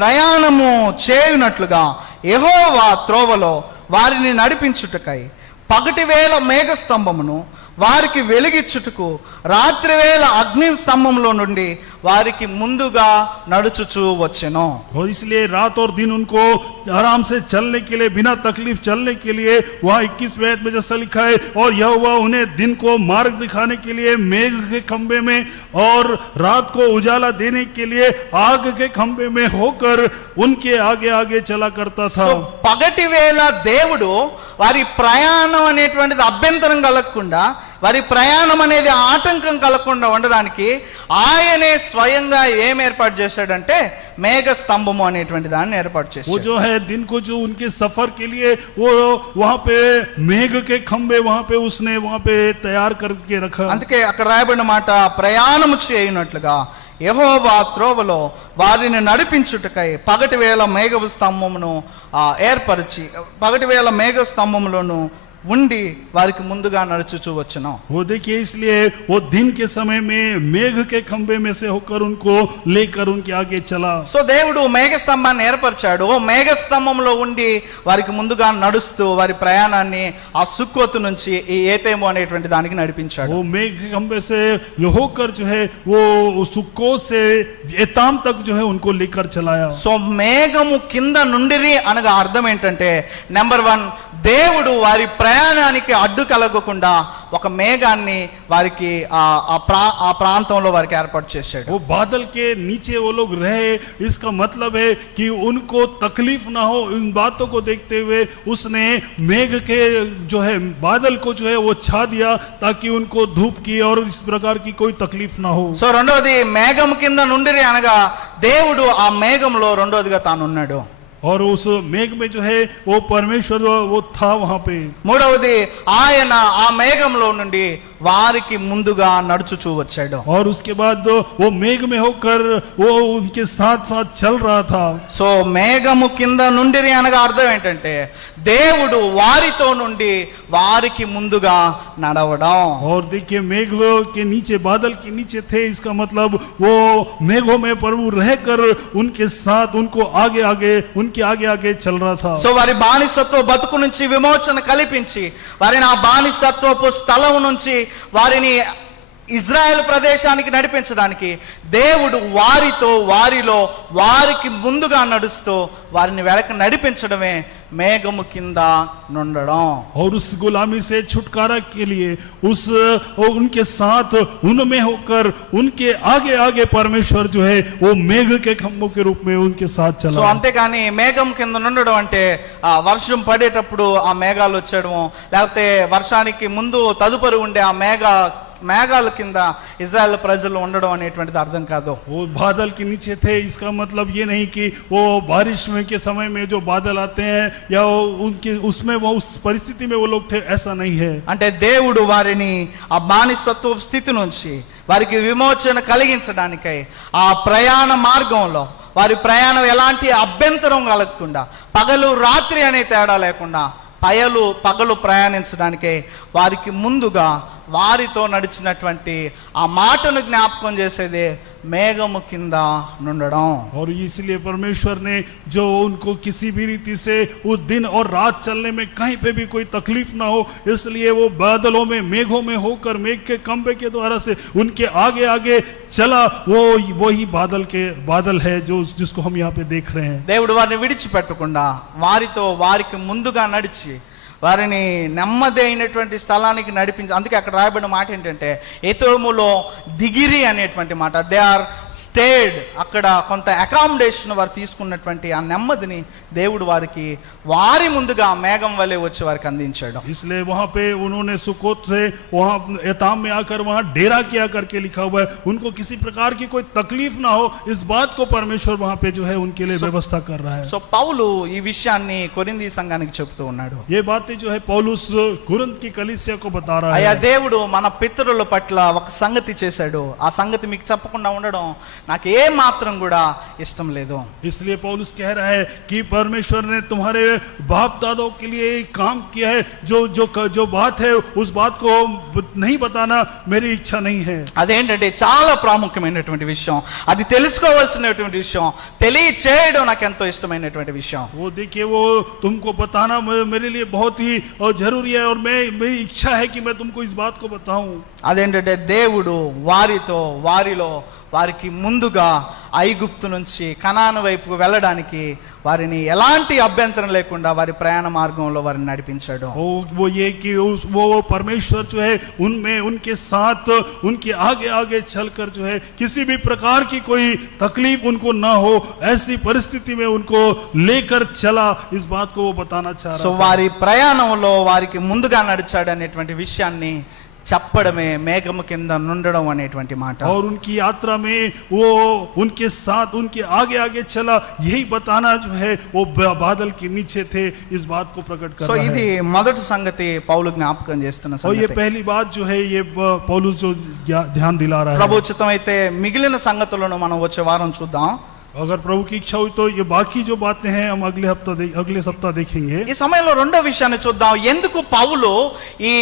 ప్రయాణము చేయునట్లుగా యెహోవా త్రోవలో వారిని నడిపించుటకై పగటి వేళ మేఘ స్తంభమును వారికి వెలిగిచ్చుటకు రాత్రి వేళ అగ్ని స్తంభంలో నుండి వారికి ముందుగా నడుచుచూ వచ్చెను. और इसलिए रात और दिन उनको आराम से चलने के लिए, बिना तकलीफ चलने के लिए, वहाँ 21वें आयत में जैसा लिखा है, और यहोवा उन्हें दिन को मार्ग दिखाने के लिए मेघ के खंभे में और रात को उजाला देने के लिए आग के खंभे में होकर उनके आगे आगे चला करता था. సో పగటి వేళ దేవుడు వారి ప్రయాణం అనేటువంటిది అభ్యంతరం కలగకుండా, వారి ప్రయాణం అనేది ఆటంకం కలగకుండా ఉండడానికి ఆయనే స్వయంగా ఏం ఏర్పాటు చేశాడంటే మేఘ స్తంభము అనేటువంటి దాన్ని ఏర్పాటు वो చేశాడు. जो है दिन को जो उनके सफर के लिए वो वहां पे मेघ के खंभे वहां पे उसने वहां पे तैयार करके रखा. అందుకే అక్కడ రాయబడిన మాట, ప్రయాణము చేయునట్లుగా యెహోవా త్రోవలో వారిని నడిపించుటకై పగటి వేళ మేఘ స్తంభమును ఏర్పరిచి, పగటి వేళ మేఘ స్తంభములను ఉండి వారికి ముందుగా నడుచుచూ వచ్చును. वो देखिए इसलिए वो दिन के समय में मेघ के खंभे में से होकर उनको लेकर उनके आगे चला. సో దేవుడు మేఘస్తంభాన్ని ఏర్పరిచాడు. మేఘస్తంభంలో ఉండి వారికి ముందుగా నడుస్తూ వారి ప్రయాణాన్ని ఆ సుక్కోతు నుంచి ఈ ఏతేము అనేటువంటి దానికి నడిపించాడు. वो मेघ के खंभे से होकर जो है वो सुक्को से एताम तक जो है उनको लेकर चलाया. సో మేఘము కింద నుండిరి అనగా అర్థం ఏంటంటే, నెంబర్ 1, దేవుడు వారి ప్రయాణానికి అడ్డు కలగకుండా ఒక మేఘాన్ని వారికి ఆ ప్రాంతంలో వారికి ఏర్పాటు చేశాడు. वो बादल के नीचे वो लोग रहे, इसका मतलब है कि उनको तकलीफ ना हो. इन बातों को देखते हुए उसने मेघ के जो है बादल को जो है वो छा दिया ताकि उनको धूप की और इस प्रकार की कोई तकलीफ ना हो. సో రెండోది మేఘం కింద నుండిరి అనగా దేవుడు ఆ మేఘంలో రెండోదిగా తానున్నాడు. और उस मेघ में जो है वो परमेश्वर वो था वहां पे. మూడవది ఆయన ఆ మేఘంలో నుండి వారికి ముందుగా నడుచుచూ వచ్చాడు. और उसके बाद वो मेघ में होकर वो उनके साथ साथ चल रहा था. సో మేఘము కింద నుండిరి అనగా అర్థం ఏంటంటే, దేవుడు వారితో నుండి వారికి ముందుగా నడవడం. और देखिए मेघ के नीचे बादल के नीचे थे, इसका मतलब वो मेघों में प्रभु रहकर उनके साथ उनको आगे आगे उनके आगे आगे चल रहा था. సో వారి బానిసత్వ బతుకు నుంచి విమోచన కల్పించి వారిని ఆ బానిసత్వపు స్థలం నుంచి వారిని ఇజ్రాయెల్ ప్రదేశానికి నడిపించడానికి దేవుడు వారితో వారిలో వారికి ముందుగా నడుస్తూ వారిని వెనక నడిపించడమే మేఘము కింద నుండడం. और उस गुलामी से छुटकारा के लिए उनके साथ उनमें होकर उनके आगे आगे परमेश्वर जो है वो मेघ के खंभों के रूप में उनके साथ సో चला. అంతేకాని మేఘం కింద నుండడం అంటే ఆ వర్షం పడేటప్పుడు ఆ మేఘాలు వచ్చేయడం, లేకపోతే వర్షానికి ముందు తదుపరి ఉండే ఆ మేఘాల కింద ఇజ్రాయెల్ ప్రజలు ఉండడం అనేటువంటిది అర్థం కాదు. वो बादल के नीचे थे, इसका मतलब ये नहीं कि वो बारिश में के समय में जो बादल आते हैं या उनके उसमें वो उस परिस्थिति में वो लोग थे, ऐसा नहीं है. అంటే దేవుడు వారిని ఆ బానిసత్వ స్థితి నుంచి వారికి విమోచన కలిగించడానికై ఆ ప్రయాణ మార్గంలో వారి ప్రయాణం ఎలాంటి అభ్యంతరం కలగకుండా పగలు రాత్రి అనే తేడా లేకుండా పగలు ప్రయాణించడానికే వారికి ముందుగా వారితో నడిచినటువంటి ఆ మాటను జ్ఞాపకం చేసేదే మేఘము కింద నుండడం. और इसलिए परमेश्वर ने जो उनको किसी भी रीति से उस दिन और रात चलने में कहीं पे भी कोई तकलीफ ना हो, इसलिए वो बादलों में मेघों में होकर मेघ के खंभे के द्वारा से उनके आगे आगे चला. वो वही बादल है जो जिसको हम यहाँ पे देख रहे हैं. దేవుడు వారిని విడిచిపెట్టకుండా వారికి ముందుగా నడిచి వారిని నెమ్మది అయినటువంటి స్థలానికి నడిపించి, అందుకే అక్కడ రాయబడిన మాట ఏంటంటే ఏతోములో దిగిరి అనేటువంటి మాట. దే ఆర్ స్టేడ్, అక్కడ కొంత అకామిడేషన్ వారు తీసుకున్నటువంటి ఆ నెమ్మదిని దేవుడు వారి ముందుగా మేఘం వలె వచ్చి వారికి అందించాడు. इसलिए वहां पे उन्होंने सुकोत से वहां एताम में आकर वहां डेरा किया करके लिखा हुआ है. उनको किसी प्रकार की कोई तकलीफ ना हो, इस बात को परमेश्वर वहां पे जो है उनके लिए व्यवस्था कर रहा है. సో పౌలు ఈ విషయాన్ని కొరింథీ సంఘానికి చెప్తూ ఉన్నాడు. ये बातें जो है पौलुस कुरिन्थ की कलीसिया को बता रहा అయ్యా है. దేవుడు మన పితరుల పట్ల ఒక సంగతి చేశాడు, ఆ సంగతి మీకు చెప్పకుండా ఉండడం నాకు ఏ మాత్రం కూడా ఇష్టం లేదు. इसलिए पौलुस कह रहा है कि परमेश्वर ने तुम्हारे बाप दादों के लिए एक काम किया है, जो बात है उस बात को नहीं बताना मेरी इच्छा नहीं है. అదేంటంటే చాలా ప్రాముఖ్యమైనటువంటి విషయం, అది తెలుసుకోవాల్సినటువంటి విషయం, తెలియచేయడం నాకు ఎంతో ఇష్టమైనటువంటి విషయం. वो देखिए वो तुमको बताना मेरे लिए बहुत ही जरूरी है और मेरी इच्छा है कि मैं तुमको इस बात को बताऊं. అదేంటంటే దేవుడు వారిలో వారికి ముందుగా ఐగుప్తు నుంచి కనాను వైపుకు వెళ్ళడానికి వారిని ఎలాంటి అభ్యంతరం లేకుండా వారి ప్రయాణ మార్గంలో వారిని నడిపించాడు. वो ये कि वो परमेश्वर जो है उनमें उनके साथ उनके आगे आगे चलकर जो है किसी भी प्रकार की कोई तकलीफ उनको ना हो, ऐसी परिस्थिति में उनको लेकर चला. इस बात को वो बताना चाह సో रहा था. వారి ప్రయాణంలో వారికి ముందుగా నడిచాడు అనేటువంటి విషయాన్ని చెప్పడమే మేఘము కింద నుండడం అనేటువంటి మాట. और उनकी यात्रा में वो उनके साथ उनके आगे आगे चला, यही बताना जो है वो बादल के नीचे थे, इस बात को प्रकट कर సో रहा ఇది है. మొదటి సంగతి పౌలు జ్ఞాపకం చేస్తున్న और ये సంగతి. पहली बात जो है ये पौलुस जो ध्यान दिला रहा है. ప్రభు చిత్తం అయితే మిగిలిన సంగతులను మనం వచ్చే వారం చూద్దాం. अगर प्रभु की इच्छा हुई तो ये बाकी जो बातें हैं हम अगले सप्ताह देखेंगे। ఈ సమయంలో రెండో విషయాన్ని చూద్దాం. ఎందుకు పౌలు ఈ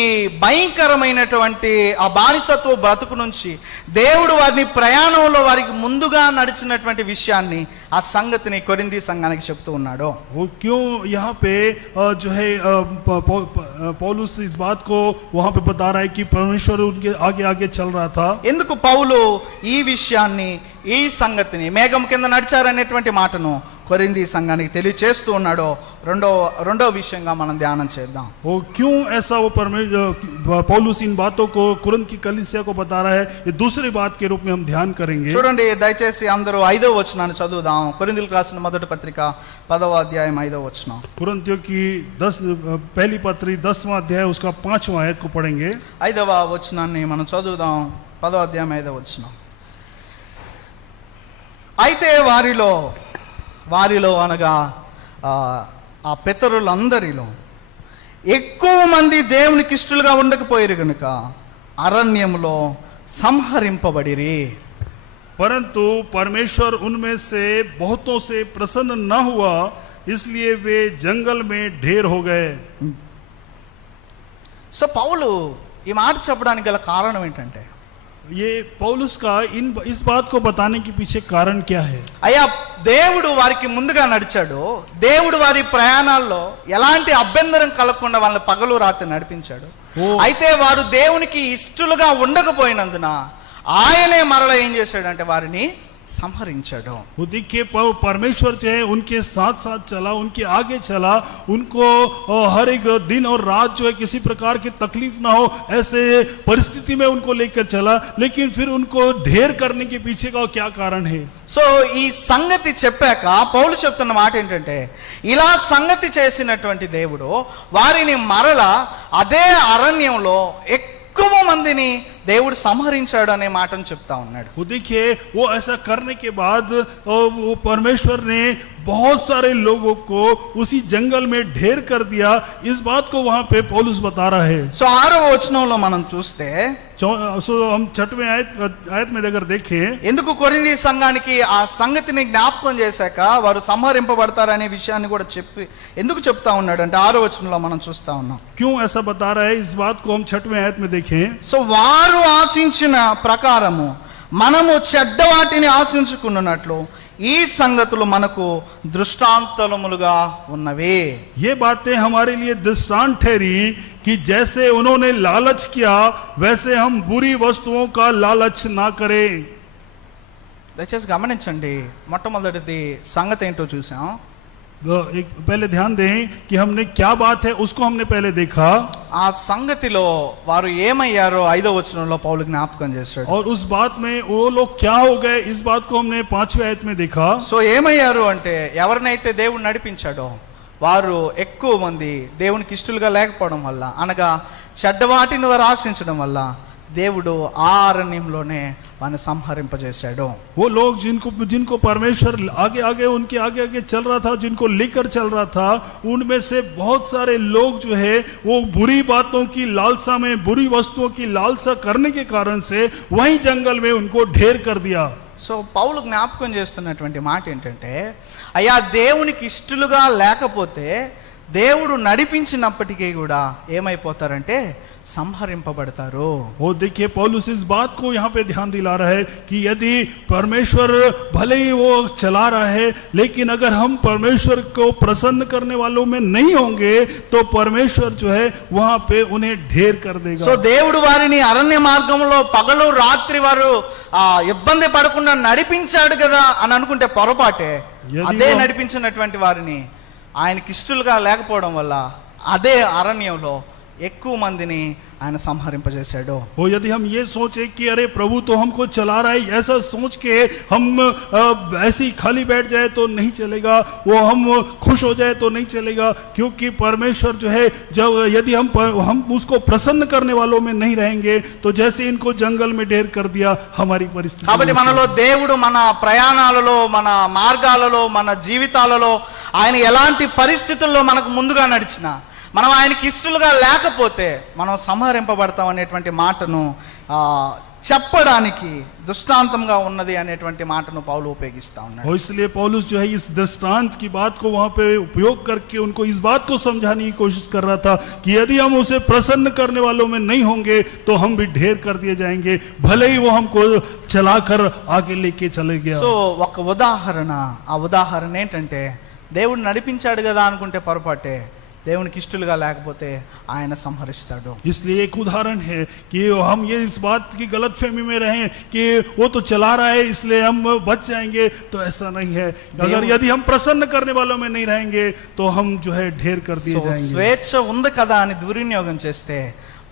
భయంకరమైనటువంటి ఆ బానిసత్వ బ్రతుకు నుంచి దేవుడు వారిని ప్రయాణంలో వారికి ముందుగా నడిచినటువంటి విషయాన్ని ఆ సంగతిని కొరింథీ సంఘానికి చెప్తూ ఉన్నాడు. वो क्यों यहाँ पे जो है पौलुस इस बात को वहाँ पे बता रहा है कि परमेश्वर उनके आगे आगे चल रहा था। ఎందుకు పౌలు ఈ విషయాన్ని ఈ సంగతిని మేఘం కింద నడిచారనేటువంటి మాటను కొరింథీ సంఘానికి తెలియచేస్తూ ఉన్నాడో రెండో విషయంగా మనం ధ్యానం చేద్దాం. वो क्यों ऐसा वो पौलुस इन बातों को कुरिन्थ की कलीसिया को बता रहा है, ये दूसरी बात के रूप में हम ध्यान करेंगे। చూడండి, దయచేసి అందరూ 5వ వచనాన్ని చదువుదాం. కొరింథీయులకు రాసిన మొదటి పత్రిక 10వ అధ్యాయం 5వ వచనం. कुरिन्थियों की पहली पत्री 10वां अध्याय उसका 5वां आयत को पढ़ेंगे। 5వ వచనాన్ని మనం చదువుదాం. 10వ అధ్యాయం 5వ వచనం. అయితే వారిలో అనగా ఆ పితరులందరిలో ఎక్కువ మంది దేవునికి ఇష్టలుగా ఉండకపోయారు కనుక అరణ్యములో సంహరింపబడిరి. परंतु परमेश्वर उनमें से बहुतों से प्रसन्न न हुआ, इसलिए वे जंगल में ढेर हो गए। సో పౌలు ఈ మాట చెప్పడానికి గల కారణం ఏంటంటే, ये पौलुस का इस बात को बताने के पीछे कारण क्या है? అయ్యా, దేవుడు వారికి ముందుగా నడిచాడు. దేవుడు వారి ప్రయాణాల్లో ఎలాంటి అభ్యంతరం కలగకుండా వాళ్ళని పగలు రాత్రి నడిపించాడు. అయితే వారు దేవునికి ఇష్టలుగా ఉండకపోయినందున ఆయనే మరలా ఏం చేశాడంటే వారిని संहరించాడు. वो देखिए परमेश्वर जो है उनके साथ साथ चला, उनके आगे चला, उनको हर एक दिन और रात जो है किसी प्रकार की तकलीफ ना हो ऐसे परिस्थिति में उनको लेकर चला, लेकिन फिर उनको ढेर करने के पीछे का क्या कारण है? సో ఈ సంగతి చెప్పాక పౌలు చెప్తున్న మాట ఏంటంటే, ఇలా సంగతి చేసినటువంటి దేవుడు వారిని మరలా అదే అరణ్యంలో ఎక్కువ మందిని దేవుడు సంహరించాడు అనే మాటను చెప్తా ఉన్నాడు. वो देखिए वो ऐसा करने के बाद वो परमेश्वर ने बहुत सारे लोगों को उसी जंगल में ढेर कर दिया। इस बात को वहां पे पौलुस बता रहा है। సో 6వ వచనంలో మనం చూస్తే, हम 6वें आयत में अगर देखें, ఎందుకు కొరింథీ సంఘానికి ఆ సంగతిని జ్ఞాపకం చేశాక వారు సంహరింపబడతారనే విషయాన్ని కూడా ఎందుకు చెప్తా ఉన్నాడు అంటే 6వ వచనంలో మనం చూస్తా ఉన్నాం. क्यों ऐसा बता रहा है, इस बात को हम 6वें आयत में देखें। సో వారు ఆశించిన ప్రకారము మనము చెడ్డ వాటిని ఆశించుకున్నట్లు ఈ సంగతులు మనకు దృష్టాంతములుగా ఉన్నవి. ये बातें हमारे लिए दृष्टांत ठहरी कि जैसे उन्होंने लालच किया वैसे हम बुरी वस्तुओं का लालच ना करें। దయచేసి గమనించండి, మొట్టమొదటిది సంగతి ఏంటో చూసాం. एक पहले ध्यान दें कि हमने क्या बात है उसको हमने पहले देखा। ఆ సంగతిలో వారు ఏమయ్యారో 5వ వచనంలో పౌలు జ్ఞాపకం చేశాడు. और उस बात में वो लोग क्या हो गए, इस बात को हमने 5वें आयत में देखा। సో ఏమయ్యారు అంటే, ఎవరినైతే దేవుడు నడిపించాడో వారు ఎక్కువ మంది దేవునికి ఇష్టలుగా లేకపోవడం వల్ల, అనగా చెడ్డ వాటిని వారు ఆశించడం వల్ల దేవుడు ఆ అరణ్యంలోనే వారిని సంహరింపజేశాడు. वो लोग जिनको परमेश्वर आगे आगे उनके आगे आगे चल रहा था, जिनको लेकर चल रहा था, उनमें से बहुत सारे लोग जो है वो बुरी बातों की लालसा में, बुरी वस्तुओं की लालसा करने के कारण से वहीं जंगल में उनको ढेर कर दिया। సో పౌలు జ్ఞాపకం చేస్తున్నటువంటి మాట ఏంటంటే, అయ్యా, దేవునికి ఇష్టలుగా లేకపోతే దేవుడు నడిపించినప్పటికీ కూడా ఏమైపోతారంటే సంహరింపబడతారు. वो देखिए पौलुस इस बात को यहाँ पे ध्यान दिला रहा है कि यदि परमेश्वर भले ही वो चला रहा है, लेकिन अगर हम परमेश्वर को प्रसन्न करने वालों में नहीं होंगे तो परमेश्वर जो है वहां पे उन्हें ढेर कर देगा। సో దేవుడు వారిని అరణ్య మార్గంలో పగలు రాత్రి వారు ఇబ్బంది పడకుండా నడిపించాడు కదా అని అనుకుంటే పొరపాటే. అదే నడిపించినటువంటి వారిని ఆయనకి ఇష్టలుగా లేకపోవడం వల్ల అదే అరణ్యంలో ఎక్కువ మందిని ఆయన సంహరింపజేశాడు. वो यदि हम ये सोचे कि अरे प्रभु तो हमको चला रहा है, ऐसा सोच के हम ऐसे ही खाली बैठ जाए तो नहीं चलेगा, वो हम खुश हो जाए तो नहीं चलेगा, क्योंकि परमेश्वर जो है जब यदि हम उसको प्रसन्न करने वालों में नहीं रहेंगे तो जैसे इनको जंगल में ढेर कर दिया हमारी परिस्थिति। కాబట్టి మనలో దేవుడు మన ప్రయాణాలలో, మన మార్గాలలో, మన జీవితాలలో ఆయన ఎలాంటి పరిస్థితుల్లో మనకు ముందుగా నడిచినా, మనం ఆయనకి ఇష్టలుగా లేకపోతే మనం సంహరింపబడతాం అనేటువంటి మాటను చెప్పడానికి దృష్టాంతంగా ఉన్నది అనేటువంటి మాటను పౌలు ఉపయోగిస్తా ఉన్నాడు. और इसलिए पौलुस जो है इस दृष्टांत की बात को वहां पे उपयोग करके उनको इस बात को समझाने की कोशिश कर रहा था कि यदि हम उसे प्रसन्न करने वालों में नहीं होंगे तो हम भी ढेर कर दिए जाएंगे, भले ही वो हमको चलाकर आगे लेके चले गया। సో ఒక ఉదాహరణ, ఆ ఉదాహరణ ఏంటంటే దేవుడు నడిపించాడు కదా అనుకుంటే పొరపాటే, దేవునికి ఇష్టలుగా లేకపోతే ఆయన సంహరిస్తాడు. इसलिए एक उदाहरण है कि हम ये इस बात की गलतफहमी में रहें कि वो तो चला रहा है इसलिए हम बच जाएंगे, तो ऐसा नहीं है। अगर यदि हम प्रसन्न करने वालों में नहीं रहेंगे तो हम जो है ढेर कर दिए సో जाएंगे। స్వేచ్ఛ ఉంది కదా అని దుర్వినియోగం చేస్తే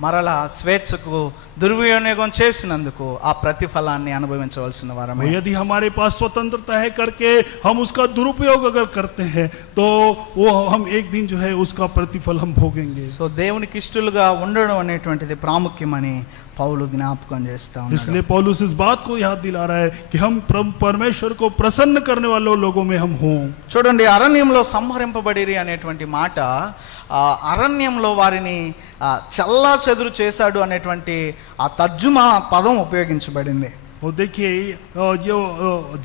మరలా స్వేచ్ఛకు దుర్వినియోగం చేసినందుకు ఆ ప్రతిఫలాన్ని అనుభవించవలసిన వారమే. यदि हमारे पास स्वतंत्रता है करके हम उसका दुरुपयोग अगर करते हैं तो वो हम एक दिन जो है उसका प्रतिफल हम भोगेंगे। సో దేవునికి ఇష్టలుగా ఉండడం అనేటువంటిది ప్రాముఖ్యమని పౌలు జ్ఞాపకం చేస్తా ఉన్నాడు. इसलिए पौलुस इस बात को याद दिला रहा है कि हम परमेश्वर को प्रसन्न करने वालों लोगों में हम हों। చూడండి, అరణ్యంలో సంహరింపబడిరి అనేటువంటి మాట, అరణ్యంలో వారిని చల్లా చెదురు చేశాడు అనేటువంటి ఆ తర్జుమా పదం ఉపయోగించబడింది. और देखिए जो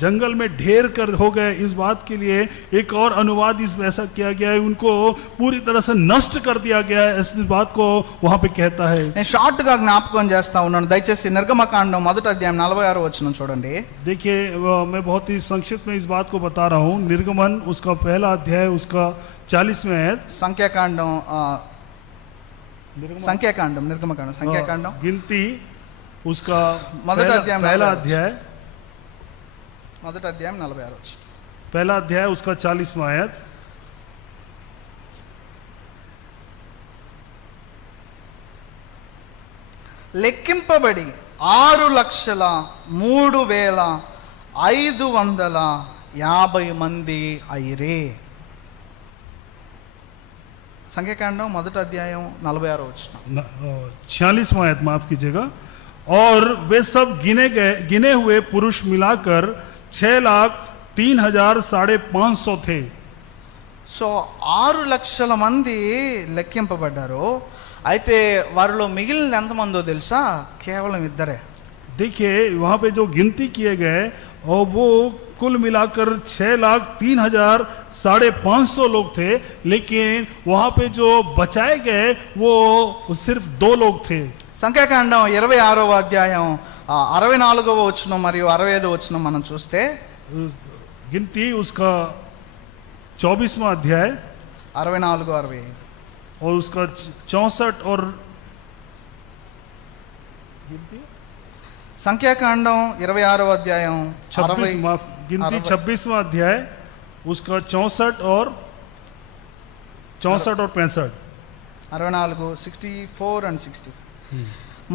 जंगल में ढेर कर हो गए, इस बात के लिए एक और अनुवाद इस ऐसा किया गया है, उनको पूरी तरह से नष्ट कर दिया गया है, इस बात को वहां पे कहता है। నేను షార్ట్ గా జ్ఞాపకం చేస్తా ఉన్నాను, దయచేసి నిర్గమకాండం 1వ అధ్యాయం 46వ వచనం చూడండి. देखिए मैं बहुत ही संक्षिप्त में इस बात को बता रहा हूँ। निर्गमन उसका पहला अध्याय उसका 40वें आयत, సంఖ్యాకాండం సంఖ్యాకాండం गिनती उसका మొదటి అధ్యాయం पहला अध्याय 46వ వచనం. पहला अध्याय उसका 40वां आयत, లెక్కింపబడి 6,03,550 మంది అయిరే. సంఖ్యాకాండం 1వ అధ్యాయం 46వ వచనం. 46वां आयत माफ कीजिएगा। और वे सब गिने हुए पुरुष मिलाकर 6,03,550 थे। సో 6 లక్షల మంది లెక్కింపబడ్డారు. అయితే వారిలో మిగిలిన ఎంతమందో తెలుసా? కేవలం ఇద్దరే. देखिए वहां पे जो गिनती किए गए और वो कुल मिलाकर 6,03,550 लोग थे, लेकिन वहां पे जो बचाए गए वो सिर्फ 2 लोग थे। సంఖ్యాకాండం 26వ అధ్యాయం 64వ వచనం మరియు 65వ వచనం మనం చూస్తే, गिनती उसका 24वां अध्याय 64, 65 और उसका 64 और సంఖ్యాకాండం 26వ అధ్యాయం 26 गिनती 26वां अध्याय उसका 64 और 65 64, 64 and 60.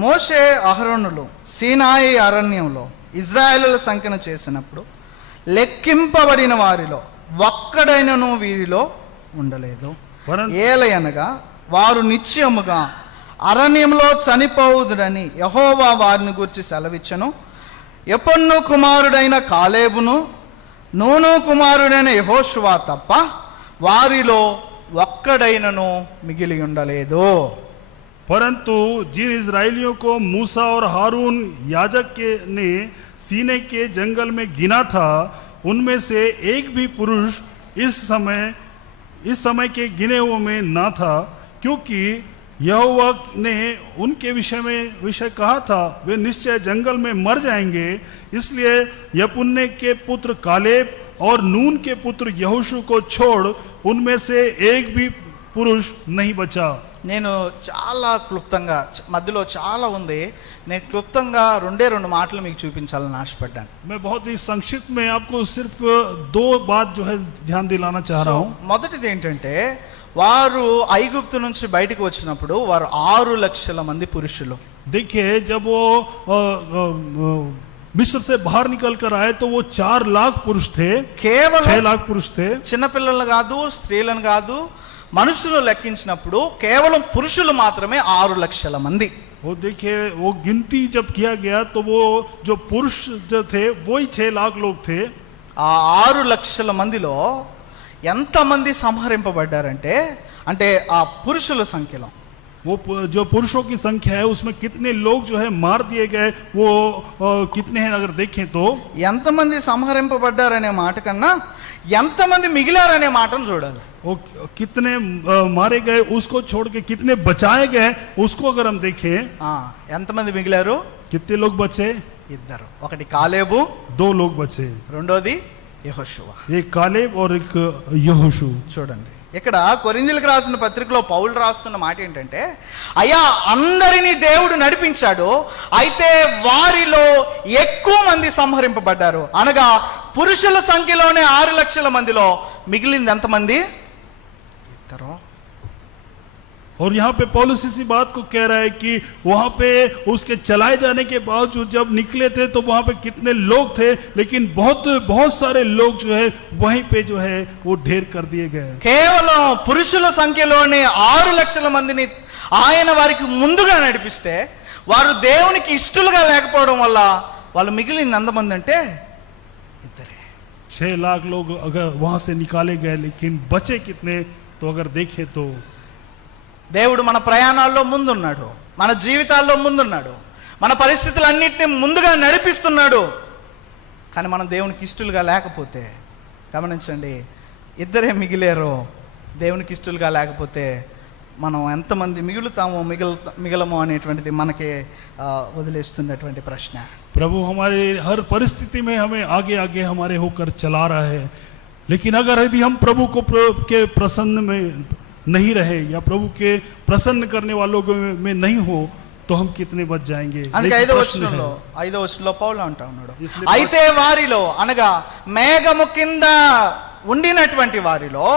మోషే అహరోనులు సీనాయి అరణ్యంలో ఇజ్రాయేలుల సంఖ్యను చేసినప్పుడు లెక్కింపబడిన వారిలో ఒక్కడైనను వీరిలో ఉండలేదు. ఏలయనగా వారు నిశ్చయముగా అరణ్యంలో చనిపోవుదురని యెహోవా వారిని గురించి సెలవిచ్చెను. యెఫున్నె కుమారుడైన కాలేబును నూను కుమారుడైన యెహోషువ తప్ప వారిలో ఒక్కడైనను మిగిలి ఉండలేదు. परंतु जिन इजराइलियों को मूसा और हारून याजक ने सीने के जंगल में गिना था, उनमें से एक भी पुरुष इस समय के गिने हुए में ना था, क्योंकि यहोवा ने उनके विषय कहा था वे निश्चय जंगल में मर जाएंगे। इसलिए यपुन्ने के पुत्र कालेब और नून के पुत्र यहोशू को छोड़ उनमें से एक भी पुरुष नहीं बचा। నేను చాలా క్లుప్తంగా, మధ్యలో చాలా ఉంది, నేను క్లుప్తంగా 2 మాటలు మీకు చూపించాలని ఆశపడ్డాను. मैं बहुत ही संक्षिप्त में आपको सिर्फ 2 बात जो है ध्यान दिलाना चाह रहा हूँ। మొదటిది ఏంటంటే, వారు ఐగుప్తు నుంచి బయటకు వచ్చినప్పుడు వారు 6 లక్షల మంది పురుషులు. देखिए जब वो मिस्र से बाहर निकल कर आए तो वो 4 लाख पुरुष थे, కేవలం 6 लाख पुरुष थे। చిన్నపిల్లలు కాదు, స్త్రీలను కాదు, మనుషులు లెక్కించినప్పుడు కేవలం పురుషులు మాత్రమే 6 లక్షల మంది. वो देखिए वो गिनती जब किया गया तो वो जो पुरुष जो थे वही 6 लाख लोग थे। ఆ 6 లక్షల మందిలో ఎంతమంది సంహరింపబడ్డారంటే, అంటే ఆ పురుషుల సంఖ్యలో जो पुरुषों की संख्या है उसमें कितने लोग जो है मार दिए गए वो कितने हैं अगर देखें तो ఎంతమంది సంహరింపబడ్డారనే మాట కన్నా ఎంతమంది మిగిలారనే మాటను చూడాలి. वो कितने मारे गए उसको छोड़ के कितने बचाए गए उसको अगर हम देखें ఎంతమంది మిగిలారు? कितने लोग बचे? ఇద్దరు. ఒకటి కాలేబు, 2 लोग बचे, రెండోది యెహోషువ. एक कालेब और एक यहोशू. చూడండి ఇక్కడ కొరింథీయులకు రాసిన పత్రికలో పౌలు రాస్తున్న మాట ఏంటంటే, అయ్యా అందరినీ దేవుడు నడిపించాడు, అయితే వారిలో ఎక్కువ మంది సంహరింపబడ్డారు. అనగా పురుషుల సంఖ్యలోనే 6 లక్షల మందిలో మిగిలింది ఎంతమంది? ఇద్దరు. और यहाँ पे पौलुस इसी बात को कह रहा है कि वहां पे उसके चलाए जाने के बावजूद जब निकले थे तो वहां पे कितने लोग थे, लेकिन बहुत बहुत सारे लोग जो है वहीं पे जो है वो ढेर कर दिए गए. కేవలం పురుషుల సంఖ్యలోనే 6 లక్షల మందిని ఆయన వారికి ముందుగా నడిపిస్తే వారు దేవునికి ఇష్టలుగా లేకపోవడం వల్ల వాళ్ళు మిగిలింది ఎంతమంది అంటే ఇద్దరే. 6 लाख लोग अगर वहां से निकाले गए, लेकिन बचे कितने? तो अगर देखे तो దేవుడు మన ప్రయాణాల్లో ముందున్నాడు, మన జీవితాల్లో ముందున్నాడు, మన పరిస్థితులన్నింటినీ ముందుగా నడిపిస్తున్నాడు. కానీ మనం దేవునికి ఇష్టలుగా లేకపోతే, గమనించండి, ఇద్దరే మిగిలేరు. దేవునికి ఇష్టలుగా లేకపోతే మనం ఎంతమంది మిగులుతామో మిగలమో అనేటువంటిది మనకి వదిలేస్తున్నటువంటి ప్రశ్న. प्रभु हमारे हर परिस्थिति में हमें आगे आगे हमारे होकर चला रहा है, लेकिन अगर यदि हम प्रभु को के प्रसन्न में नहीं रहे या प्रभु के प्रसन्न करने वालों में नहीं हो तो हम कितने बच जाएंगे. అందుకే 5వ వచనంలో పౌలు అంటా ఉన్నాడు, అయితే వారిలో అనగా మేఘము కింద ఉండినటువంటి వారిలో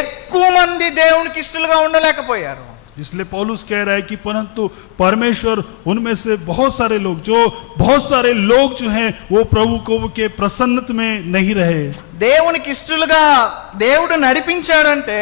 ఎక్కువ మంది దేవునికి ఇష్టలుగా ఉండలేకపోయారు. इसलिए पौलुस कह रहा है कि परंतु परमेश्वर उनमें से बहुत सारे लोग जो हैं वो प्रभु को के प्रसन्नता में नहीं रहे. దేవునికి ఇష్టలుగా దేవుడు నడిపించాడంటే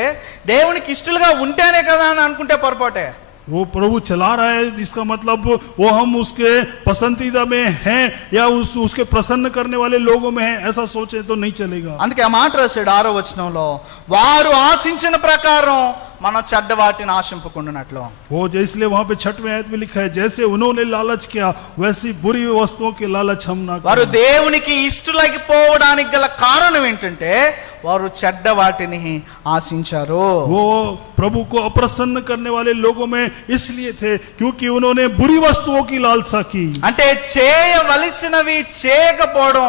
దేవునికి ఇష్టలుగా ఉంటేనే కదా అని అనుకుంటే పొరపాటే. वो प्रभु चला रहा है, इसका मतलब वो हम उसके पसंदीदा में हैं या उसके प्रसन्न करने वाले लोगों में हैं, ऐसा सोचे तो नहीं चलेगा. అందుకే ఆ మాట రాశాడు 6వ వచనంలో, వారు ఆశించిన ప్రకారం మనం చెడ్డ వాటిని ఆశింపకుండానట్లు. वो इसलिए वहां पे 6वें आयत में लिखा है, जैसे उन्होंने लालच किया वैसी बुरी वस्तुओं के लालच हम ना వారు करें. దేవునికి ఇష్టలకి పోవడానికి గల కారణం ఏంటంటే వారు చెడ్డ వాటిని ఆశించారు. वो प्रभु को अप्रसन्न करने वाले लोगों में इसलिए थे क्योंकि उन्होंने बुरी वस्तुओं की लालसा की. అంటే చేయవలసినవి చేయకపోవడం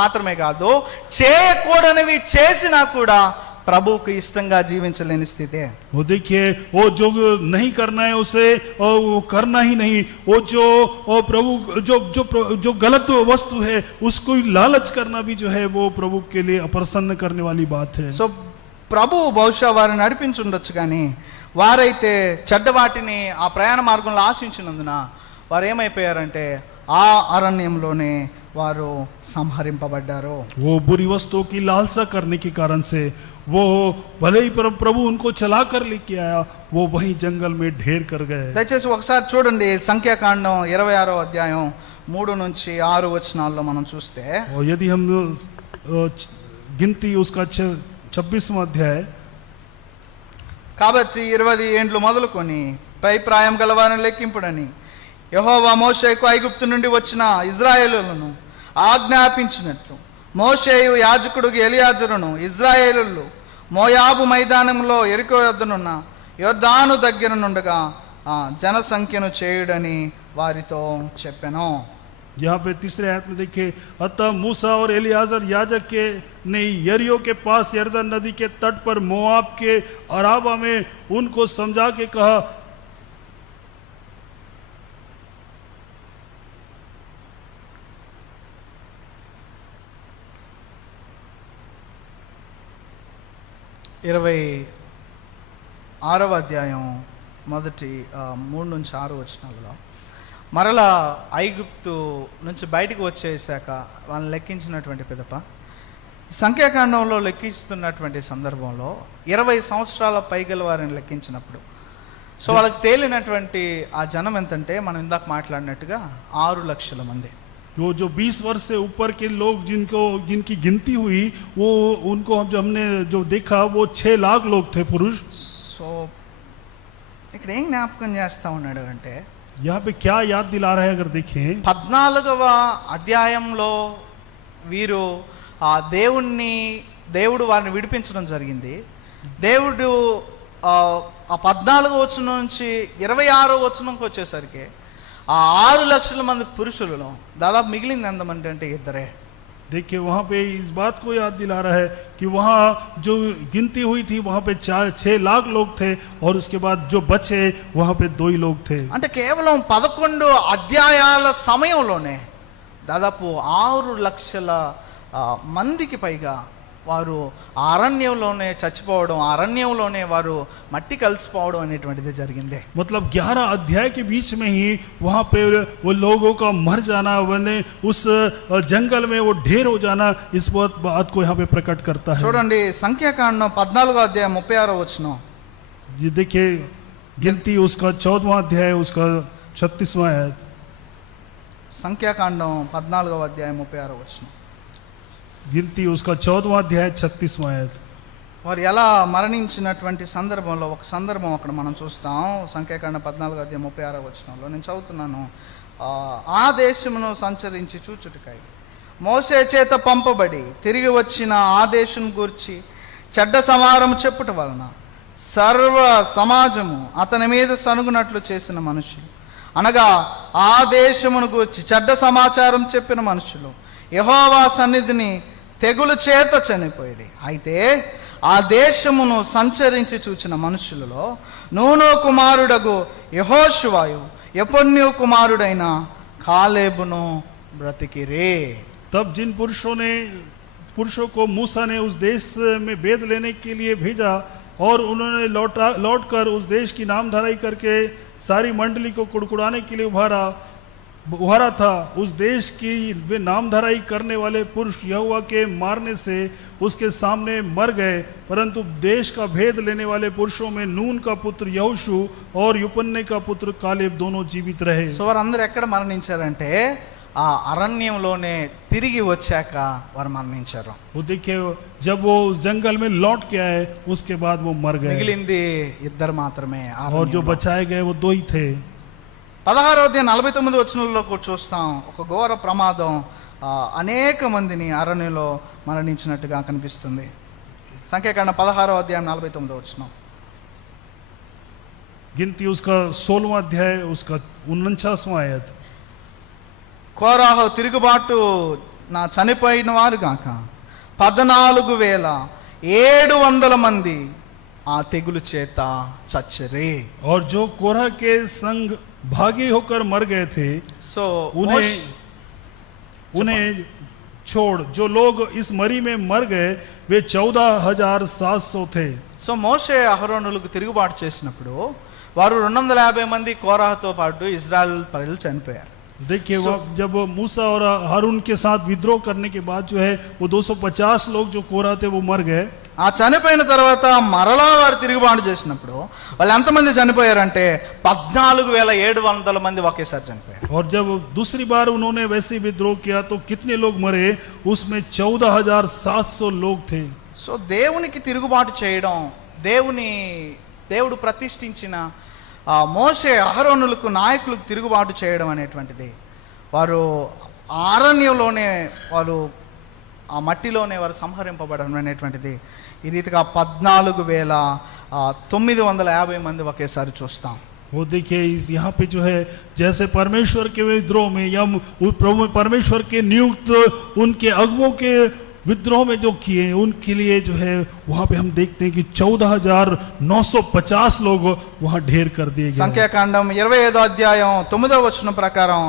మాత్రమే కాదు, చేయకూడనివి చేసినా కూడా ప్రభువుకి ఇష్టంగా జీవించలేని స్థితి. वो देखिए, वो जो नहीं करना है उसे और वो करना ही नहीं, वो जो और प्रभु जो गलत वस्तु है उसको लालच करना भी जो है वो प्रभु के लिए अप्रसन्न करने वाली बात है. సో ప్రభువు బహుశా వారిని నడిపించుండొచ్చు, కానీ వారైతే చెడ్డ వాటిని ఆ ప్రయాణ మార్గంలో ఆశించినందున వారు ఏమైపోయారంటే ఆ అరణ్యంలోనే వారు సంహరింపబడ్డారు. वो बुरी वस्तुओं की लालसा करने के कारण से वो भले ही प्रभु उनको चला कर लेके आया, वो वहीं जंगल में ढेर कर गए. దయచేసి ఒకసారి చూడండి, సంఖ్యాకాండం 26వ అధ్యాయం 3 నుంచి 6 వచనాల్లో మనం చూస్తే, और यदि हम गिनती उसका 26वां अध्याय, కాబట్టి 20 ఏండ్లు మొదలుకొని పై ప్రాయం గలవారిని లెక్కింపుడని యెహోవా మోషేకు ఐగుప్తు నుండి వచ్చిన ఇజ్రాయేలులను ఆజ్ఞాపించినట్లు మోషేయు యాజకుడు ఎలియాజరును ఇజ్రాయేలులు మోయాబు మైదానంలో యెరికో యొద్దనున్న యొర్దాను దగ్గర నుండగా జనసంఖ్యను చేయుడని వారితో చెప్పెను. यहाँ पे तीसरे आयत में देखिए, अतः मूसा और एलियाजर याजक के ने यरीहो के पास यरदन नदी के तट पर मोआब के अराबा में उनको समझा के कहा, ఇరవై 6వ అధ్యాయం మొదటి 3 నుంచి 6 వచనాలలో మరలా ఐగుప్తు నుంచి బయటికి వచ్చేసాక వాళ్ళని లెక్కించినటువంటి పిదప సంఖ్యాకాండంలో లెక్కిస్తున్నటువంటి సందర్భంలో 20 సంవత్సరాల పైగల వారిని లెక్కించినప్పుడు సో వాళ్ళకి తేలినటువంటి ఆ జనం ఎంతంటే మనం ఇందాక మాట్లాడినట్టుగా 6 లక్షల మంది. वो जो 20 वर्ष से ऊपर के लोग जिनकी गिनती हुई वो उनको हमने जो देखा वो 6 लाख लोग थे पुरुष. సో ఇక్కడ ఏం జ్ఞాపకం చేస్తా ఉన్నాడు అంటే यहाँ पे क्या याद दिला रहा है अगर देखें 14వ అధ్యాయంలో వీరు ఆ దేవుడు వారిని విడిపించడం జరిగింది. దేవుడు ఆ 14వ వచనం నుంచి 26వ వచనంకి వచ్చేసరికి ఆ 6 లక్షల మంది పురుషులలో దాదాపు మిగిలింది ఎంతమంది అంటే ఇద్దరే. देखिए वहाँ पे इस बात को याद दिला रहा है कि वहाँ जो गिनती हुई थी वहाँ पे 6 लाख लोग थे और उसके बाद जो बचे वहाँ पे 2 ही लोग थे. అంటే కేవలం 11 అధ్యాయాల సమయంలోనే దాదాపు 6 లక్షల మందికి పైగా వారు అరణ్యంలోనే చచ్చిపోవడం, అరణ్యంలోనే వారు మట్టి కలిసిపోవడం అనేటువంటిది జరిగింది. मतलब 11 अध्याय के बीच में ही वहाँ पे वो लोगों का मर जाना, वने उस जंगल में वो ढेर हो जाना, इस बात को यहाँ पे प्रकट करता है. చూడండి సంఖ్యాకాండం 14వ అధ్యాయం 36వ వచనం. ये देखिए गिनती उसका 14वां अध्याय उसका 36वां आयत. సంఖ్యాకాండం 14వ అధ్యాయం 36వ వచనం. गिनती उसका 14वां अध्याय 36वां आयत. వారు ఎలా మరణించినటువంటి సందర్భంలో ఒక సందర్భం అక్కడ మనం చూస్తాం. సంఖ్యాకాండం 14వ అధ్యాయం 36వ వచనంలో నేను చదువుతున్నాను. ఆ దేశమును సంచరించి చూచుటకై మోషే చేత పంపబడి తిరిగి వచ్చిన ఆ దేశం గూర్చి చెడ్డ సమారము చెప్పుట వలన సర్వ సమాజము అతని మీద సనుగునట్లు చేసిన మనుషులు, అనగా ఆ దేశమును గూర్చి చెడ్డ సమాచారం చెప్పిన మనుషులు యెహోవా సన్నిధిని తెగులు చేత చనిపోయేది. అయితే ఆ దేశమును సంచరించి చూచిన మనుషులలో నూను కుమారుడగు యెహోషువయు యెఫున్నె కుమారుడైన కాలేబును బ్రతికిరే. तब जिन पुरुषों को मूसा ने उस देश में भेद लेने के लिए भेजा और उन्होंने लौटकर उस देश की नामधराई करके सारी मंडली को कुड़कुड़ाने के लिए उभारा था, उस देश की वे नामधराई करने वाले पुरुष यहोवा के मारने से उसके सामने मर गए, परंतु देश का भेद लेने वाले पुरुषों में नून का पुत्र यहोशू और युपन्ने का पुत्र कालेब दोनों जीवित रहे. సో వారందరూ ఎక్కడ మరణించారంటే ఆ అరణ్యంలోనే తిరిగి వచ్చాక వారు మరణించారు. वो देखिए जब वो उस जंगल में लौट के आए उसके बाद वो मर गए మిగిలింది ఇద్దరు మాత్రమే. और जो बचाए गए वो 2 ही थे. 16వ అధ్యాయం 49 వచనంలో కూడా చూస్తాం ఒక ఘోర ప్రమాదం అనేక మందిని అరణ్యంలో మరణించినట్టుగా కనిపిస్తుంది. సంఖ్యాకాండం 16వ అధ్యాయం 49వ వచనం. गिनती उसका 16वां अध्याय उसका 49वां आयत. కోరాహు తిరుగుబాటు నా చనిపోయిన వారు గాక 14,700 మంది ఆ తెగులు చేత చచ్చరే. और जो कोरह के संग भागी होकर मर गए थे సో उन्हें छोड़ जो लोग इस मरी में मर गए वे 14,700 थे. సో మోషే అహరోనులకు తిరుగుబాటు చేసినప్పుడు వారు 250 మంది కోరాహుతో పాటు ఇజ్రాయెల్ ప్రజలు చనిపోయారు. देखिए जब मूसा और हारून के साथ विद्रोह करने के बाद जो है वो 250 लोग जो कोरह थे वो मर गए. ఆ చనిపోయిన తర్వాత మరలా వారు తిరుగుబాటు చేసినప్పుడు వాళ్ళు ఎంతమంది చనిపోయారంటే 14,700 మంది ఒకేసారి చనిపోయారు. और जब दूसरी बार उन्होंने वैसे विद्रोह किया तो कितने लोग मरे? उसमें 14,700 लोग थे. సో దేవునికి తిరుగుబాటు చేయడం, దేవుడు ప్రతిష్ఠించిన మోషే అహరోనులకు నాయకులకు తిరుగుబాటు చేయడం అనేటువంటిది వారు అరణ్యంలోనే వారు ఆ మట్టిలోనే వారు సంహరింపబడడం అనేటువంటిది ఈ రీతిగా 14,950 మంది ఒకేసారి చూస్తాం. वो देखिए यहाँ पे जो है जैसे परमेश्वर के विद्रोह में या परमेश्वर के नियुक्त उनके अगुओं के विद्रोह में जो किए उनके लिए जो है वहाँ पे हम देखते हैं कि 14,950 लोग वहाँ ढेर कर दिए गए. సంఖ్యాకాండం 25వ అధ్యాయం 9వ వచనం ప్రకారం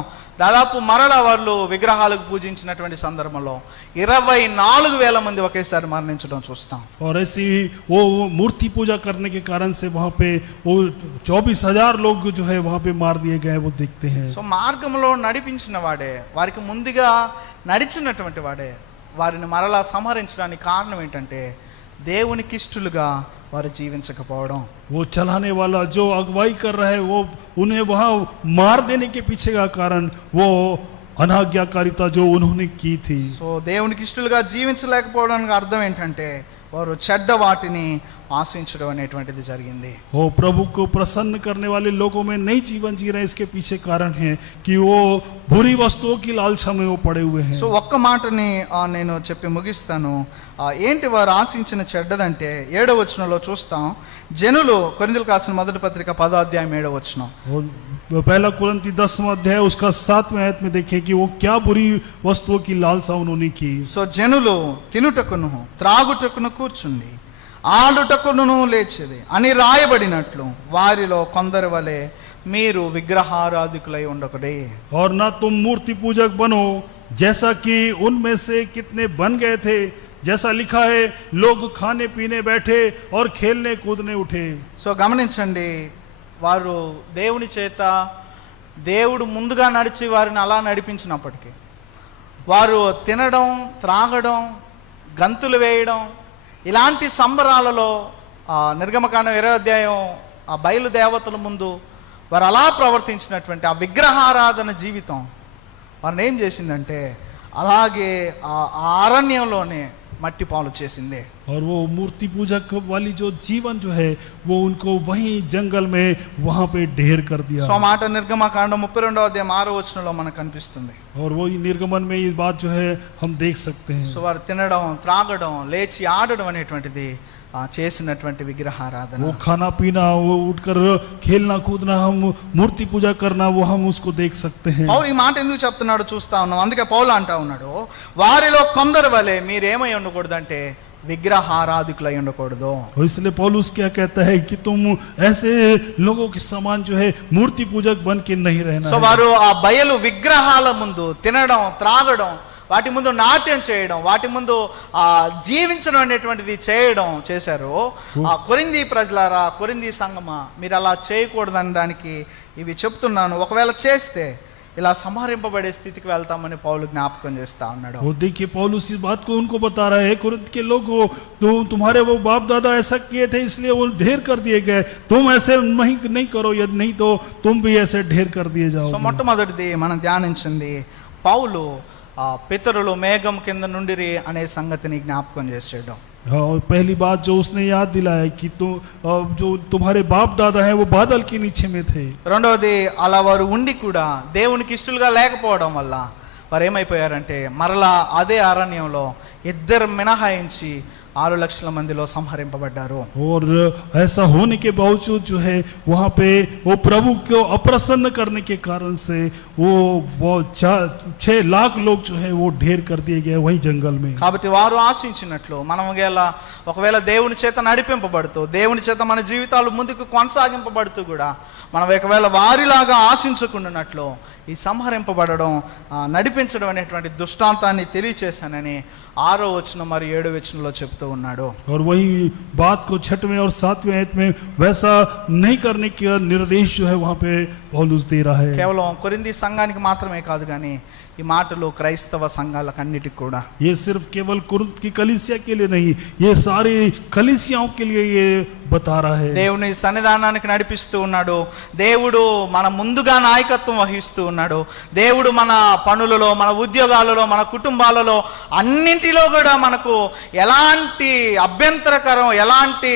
దాదాపు మరలా వాళ్ళు విగ్రహాలకు పూజించినటువంటి సందర్భంలో 24,000 మంది ఒకేసారి మరణించడం చూస్తాం. और ऐसी वो मूर्ति पूजा करने के कारण से वहाँ पे वो 24,000 लोग जो है वहाँ पे मार दिए गए वो देखते हैं. సో మార్గంలో నడిపించిన వాడే, వారికి ముందుగా నడిచినటువంటి వాడే వారిని మరలా సంహరించడానికి కారణం ఏంటంటే దేవునికి ఇష్టలుగా వారు జీవించకపోవడం. वो चलाने वाला जो अगुवाई कर रहा है वो उन्हें वहाँ मार देने के पीछे का कारण वो अनाज्ञाकारिता जो उन्होंने की थी. సో దేవునికి ఇష్టలుగా జీవించలేకపోవడానికి అర్థం ఏంటంటే వారు చెడ్డ వాటిని ఆశించడం అనేటువంటిది జరిగింది. वो प्रभु को प्रसन्न करने वाले लोगों में नहीं जीवन जी रहे, इसके पीछे कारण है कि वो बुरी वस्तुओं की लालसा में वो पड़े हुए हैं. సో ఒక్క మాటని నేను చెప్పి ముగిస్తాను. ఏంటి వారు ఆశించిన చెడ్డదంటే 7వ వచనంలో చూస్తాం. జనులు కొరింథీయులకు రాసిన మొదటి పత్రిక 10వ అధ్యాయం 7వ వచనం. और पहला कुरिन्थी 10वां अध्याय उसका 7वें आयत में देखें कि वो क्या बुरी वस्तुओं की लालसा उन्होंने की. సో జనులు తినుటకును త్రాగుటకును కూర్చుండి ఆడుటకును లేచేది అని రాయబడినట్లు వారిలో కొందరి వలె మీరు విగ్రహారాధికులై ఉండకుడే. और ना तुम मूर्ति पूजक बनो जैसा कि उनमें से कितने बन गए थे, जैसा लिखा है लोग खाने पीने बैठे और खेलने कूदने उठे. సో గమనించండి, వారు దేవుని చేత దేవుడు ముందుగా నడిచి వారిని అలా నడిపించినప్పటికీ వారు తినడం, త్రాగడం, గంతులు వేయడం ఇలాంటి సంబరాలలో నిర్గమకాండం 20వ అధ్యాయం ఆ బయలు దేవతల ముందు వారు అలా ప్రవర్తించినటువంటి ఆ విగ్రహారాధన జీవితం వారిని ఏం చేసిందంటే అలాగే ఆ అరణ్యంలోనే మట్టి పాలు చేసింది. और वो मूर्ति पूजक वाली जो जीवन जो है वो उनको वहीं जंगल में वहां पे ढेर कर दिया. సో మాట నిర్గమకాండం 32వ అధ్యాయం 6వ వచనంలో మనకు కనిపిస్తుంది. और वो निर्गमन में ये बात जो है हम देख सकते हैं. సో వారు తినడం, త్రాగడం, లేచి ఆడడం అనేటువంటిది చేసినటువంటి విగ్రహారాధన. वो खाना पीना, वो उठकर खेलना कूदना, हम मूर्ति पूजा करना, वो हम उसको देख सकते हैं. పౌలు ఈ మాట ఎందుకు చెప్తున్నాడో చూస్తా ఉన్నాం. అందుకే పౌలు అంటా ఉన్నాడు, వారిలో కొందరు వలె మీరేమై ఉండకూడదంటే విగ్రహారాధికులై ఉండకూడదు. और इसलिए पौलुस क्या कहता है कि तुम ऐसे लोगों के समान जो है मूर्ति पूजक बन के नहीं रहना. సో వారు ఆ బయలు విగ్రహాల ముందు తినడం, త్రాగడం, వాటి ముందు నాట్యం చేయడం, వాటి ముందు జీవించడం అనేటువంటిది చేశారు. ఆ కొరింథీ ప్రజలారా, కొరింథీ సంఘమా, మీరు అలా చేయకూడదనడానికి ఇవి చెప్తున్నాను. ఒకవేళ చేస్తే ఇలా సంహరింపబడే స్థితికి వెళ్తామని పౌలు జ్ఞాపకం చేస్తా ఉన్నాడు. वो देखिए पौलुस इस बात को उनको बता रहा है, कुरिन्थ के लोगों, तुम्हारे वो बाप दादा ऐसा किए थे इसलिए वो ढेर कर दिए गए, तुम ऐसे नहीं करो, यदि नहीं तो तुम भी ऐसे ढेर कर दिए సో जाओ. మొట్టమొదటిది మనం ధ్యానించింది, పౌలు పితరులు మేఘం కింద నుండిరి అనే సంగతిని జ్ఞాపకం చేసాడు. और पहली बात जो उसने याद दिलाया कि जो तुम्हारे बाप दादा हैं वो बादल के नीचे में थे. రెండవది, అలా వారు ఉండి కూడా దేవునికి ఇష్టలుగా లేకపోవడం వల్ల వారు ఏమైపోయారంటే మరలా అదే అరణ్యంలో ఇద్దరు మినహాయించి 6 లక్షల మందిలో సంహరింపబడ్డారు. और ऐसा होने के बावजूद जो है वहाँ पे वो प्रभु को अप्रसन्न करने के कारण से वो 6 लाख लोग जो है वो ढेर कर दिए गए वहीं जंगल में. కాబట్టి వారు ఆశించినట్లు మనం ఒకవేళ దేవుని చేత నడిపింపబడుతూ దేవుని చేత మన జీవితాలు ముందుకు కొనసాగింపబడుతూ కూడా మనం ఒకవేళ వారిలాగా ఆశించుకున్నట్లు ఈ సంహరింపబడడం, నడిపించడం అనేటువంటి దృష్టాంతాన్ని తెలియచేశానని 6వ వచనం మరియు 7వ వచనంలో చెప్తూ ఉన్నాడు. और वही बात को 6वें और 7वें आयत में वैसा नहीं करने का निर्देश जो है वहाँ पे पौलुस दे रहा है. కేవలం కొరింథీ సంఘానికి మాత్రమే కాదు కానీ ఈ మాటలు క్రైస్తవ సంఘాలకన్నిటికి కూడా. ये सिर्फ केवल कुरिन्थ की कलीसिया के लिए नहीं, ये सारी कलीसियाओं के लिए ये बता रहा है. దేవుని సన్నిధానానికి నడిపిస్తూ ఉన్నాడు. దేవుడు మన ముందుగా నాయకత్వం వహిస్తూ ఉన్నాడు. దేవుడు మన పనులలో, మన ఉద్యోగాలలో, మన కుటుంబాలలో అన్నింటిలో కూడా మనకు ఎలాంటి అభ్యంతరకరం, ఎలాంటి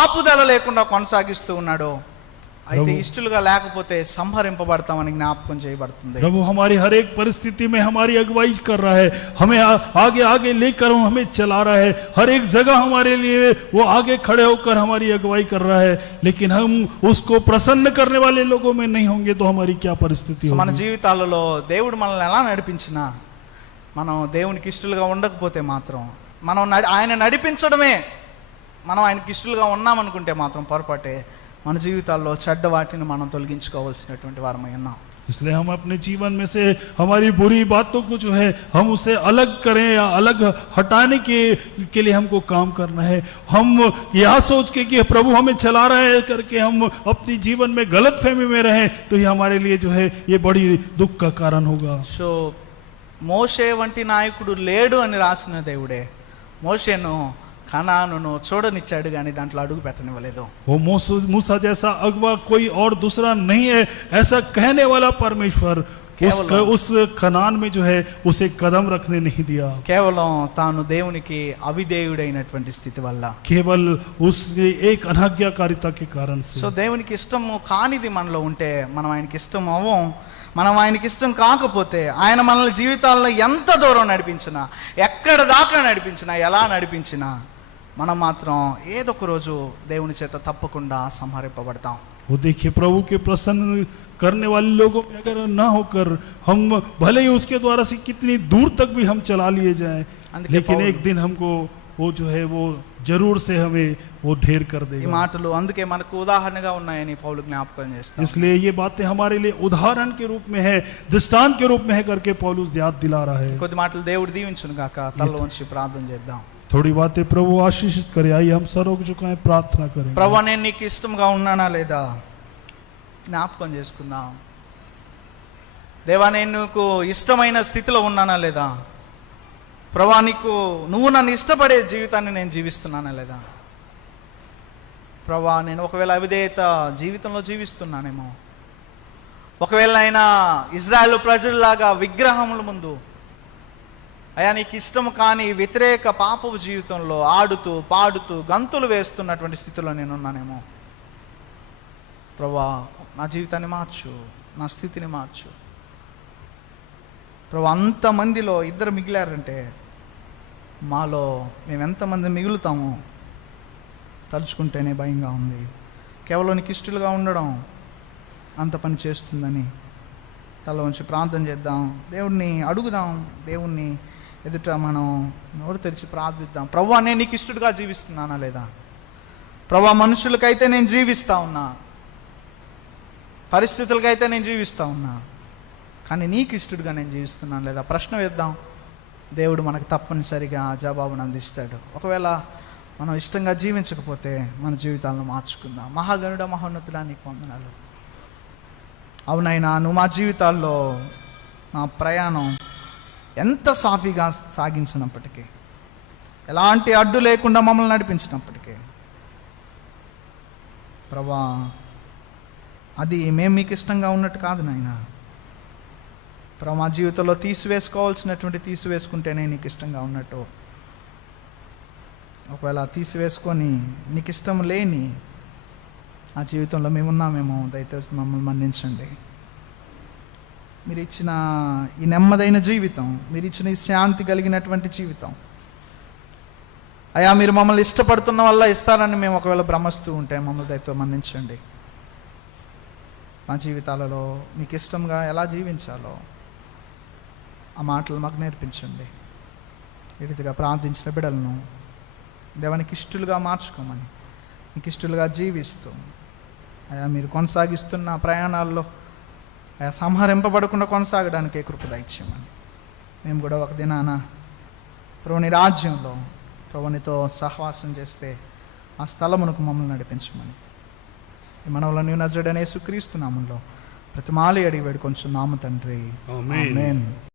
ఆపుదల లేకుండా కొనసాగిస్తూ ఉన్నాడు. అయితే ఇష్టలుగా లేకపోతే సంహరింపబడతామని జ్ఞాపకం చేయబడుతుంది. प्रभु हमारी हर एक परिस्थिति में हमारी अगुवाई कर रहा है, हमें आगे आगे लेकर हमें चला रहा है, हर एक जगह हमारे लिए वो आगे खड़े होकर हमारी अगुवाई कर रहा है. लेकिन हम उसको प्रसन्न करने वाले लोगों में नहीं होंगे तो हमारी क्या परिस्थिति మన होगी. జీవితాలలో దేవుడు మనల్ని ఎలా నడిపించినా మనం దేవునికి ఇష్టలుగా ఉండకపోతే మాత్రం ఆయన నడిపించడమే మనం ఆయనకి ఇష్టలుగా ఉన్నామనుకుంటే మాత్రం పొరపాటే. మన జీవితాల్లో చెడ్డ వాటిని మనం తొలగించుకోవాల్సినటువంటి వారమై ఉన్నాం. इसलिए हम अपने जीवन में से हमारी बुरी बातों को जो है हम उसे अलग करें या अलग हटाने के लिए हमको काम करना है. हम यह सोच के कि प्रभु हमें चला रहा है करके हम अपनी जीवन में गलत फहमी में रहें तो ये हमारे लिए जो है ये बड़ी दुख का कारण होगा. సో మోషే వంటి నాయకుడు లేడు అని రాసిన దేవుడే మోషేను కనానును చూడనిచ్చాడు కానీ దాంట్లో అడుగు పెట్టనివ్వలేదు. वो मूसा जैसा अगवा कोई और दूसरा नहीं है, ऐसा कहने वाला परमेश्वर उस खनान में जो है उसे कदम रखने नहीं दिया, కేవలం తాను దేవునికి అవిధేయుడైనటువంటి స్థితి వల్ల. केवल उसके एक अनाज्ञाकारिता के कारण से। సో దేవునికి ఇష్టము కానిది మనలో ఉంటే మనం ఆయనకి ఇష్టం అవ్వం. మనం ఆయనకి ఇష్టం కాకపోతే ఆయన మనల్ని జీవితాల్లో ఎంత దూరం నడిపించినా, ఎక్కడ దాకా నడిపించినా, ఎలా నడిపించినా మనం మాత్రం ఏదో ఒక రోజు దేవుని చేత తప్పకుండా సంహరింపబడతాం. वो देखिए, प्रभु के प्रसन्न करने वाले लोगों में अगर ना होकर हम भले ही उसके द्वारा से कितनी दूर तक भी हम चला लिए जाएं, लेकिन एक दिन हमको वो जो है वो जरूर से हमें वो ढेर कर ఈ देगा। మాటలు అందుకే మనకు ఉదాహరణగా ఉన్నాయని పౌలు జ్ఞాపకం చేస్తాం. इसलिए ये बातें हमारे लिए उदाहरण के रूप में है, दृष्टांत के रूप में है करके पौलुस याद दिला रहा है। కొద్ది మాటలు దేవుడు దీవించును గాక. తలలో ఉంచి ప్రార్థన చేద్దాం. थोड़ी बातें प्रभु आशीषित करे। आइए हम सरों को झुकाएं, प्रार्थना करें। ప్రభువా, నేను నీకు ఇష్టంగా ఉన్నానా లేదా జ్ఞాపకం చేసుకుందాం. దేవా, నేను నీకు ఇష్టమైన స్థితిలో ఉన్నానా లేదా? ప్రభువా, నువ్వు నన్ను ఇష్టపడే జీవితాన్ని నేను జీవిస్తున్నానా లేదా? ప్రభువా, నేను ఒకవేళ అవిధేయత జీవితంలో జీవిస్తున్నానేమో, ఒకవేళ అయినా ఇజ్రాయేలు ప్రజల్లాగా విగ్రహముల ముందు అయా నీకు ఇష్టం కానీ వ్యతిరేక పాపపు జీవితంలో ఆడుతూ పాడుతూ గంతులు వేస్తున్నటువంటి స్థితిలో నేనున్నానేమో. ప్రభువా, నా జీవితాన్ని మార్చు, నా స్థితిని మార్చు. ప్రభువా, అంతమందిలో ఇద్దరు మిగిలారంటే మాలో మేము ఎంతమంది మిగులుతామో తలుచుకుంటేనే భయంగా ఉంది. కేవలం నీకు ఇష్టలుగా ఉండడం అంత పని చేస్తుందని తల ఉంచి ప్రార్థన చేద్దాం. దేవుణ్ణి అడుగుదాం. దేవుణ్ణి ఎదుట మనం నోరు తెరిచి ప్రార్థిద్దాం. ప్రభువా, నేను నీకు ఇష్టడుగా జీవిస్తున్నానా లేదా? ప్రభువా, మనుషులకైతే నేను జీవిస్తూ ఉన్నా, పరిస్థితులకైతే నేను జీవిస్తూ ఉన్నా, కానీ నీకు ఇష్టడుగా నేను జీవిస్తున్నాను లేదా? ప్రశ్న వేద్దాం. దేవుడు మనకు తప్పనిసరిగా జవాబును అందిస్తాడు. ఒకవేళ మనం ఇష్టంగా జీవించకపోతే మన జీవితాలను మార్చుకుందాం. మహాగణుడ, మహోన్నతుడా, నీకు వందనాలు. అవునైనా నువ్వు మా జీవితాల్లో మా ప్రయాణం ఎంత సాఫీగా సాగించినప్పటికీ, ఎలాంటి అడ్డు లేకుండా మమ్మల్ని నడిపించినప్పటికీ, ప్రభా, అది మేము మీకు ఇష్టంగా ఉన్నట్టు కాదు నాయనా. ప్రభా, మా జీవితంలో తీసివేసుకోవాల్సినటువంటి తీసివేసుకుంటేనే నీకు ఇష్టంగా ఉన్నట్టు. ఒకవేళ తీసివేసుకొని నీకు ఇష్టం లేని ఆ జీవితంలో మేమున్నామేమో, దయచేసి మమ్మల్ని మన్నించండి. మీరు ఇచ్చిన ఈ నెమ్మదైన జీవితం, మీరు ఇచ్చిన ఈ శాంతి కలిగినటువంటి జీవితం, అయ్యా మీరు మమ్మల్ని ఇష్టపడుతున్న వల్ల ఇస్తారని మేము ఒకవేళ భ్రమస్తూ ఉంటే మమ్మల్ని దయతో మన్నించండి. మా జీవితాలలో మీకు ఇష్టంగా ఎలా జీవించాలో ఆ మాటలు మాకు నేర్పించండి. ఈ రీతిగా ప్రార్థించిన బిడ్డలను దేవానికి ఇష్టలుగా మార్చుకోమని, మీకు ఇష్టలుగా జీవిస్తూ అయా మీరు కొనసాగిస్తున్న ప్రయాణాల్లో అయా సంహరింపబడకుండా కొనసాగడానికే కృప దయచేయమని, మేము కూడా ఒక దినాన ప్రభుని రాజ్యంలో ప్రభునితో సహవాసం చేస్తే ఆ స్థలమునకు మమ్మల్ని నడిపించమని ఈ మనవలను నజరేయుడైన యేసుక్రీస్తు నామములో ప్రతిమాలి అడిగి వేడుకొంచున్నాము తండ్రి. ఆమేన్.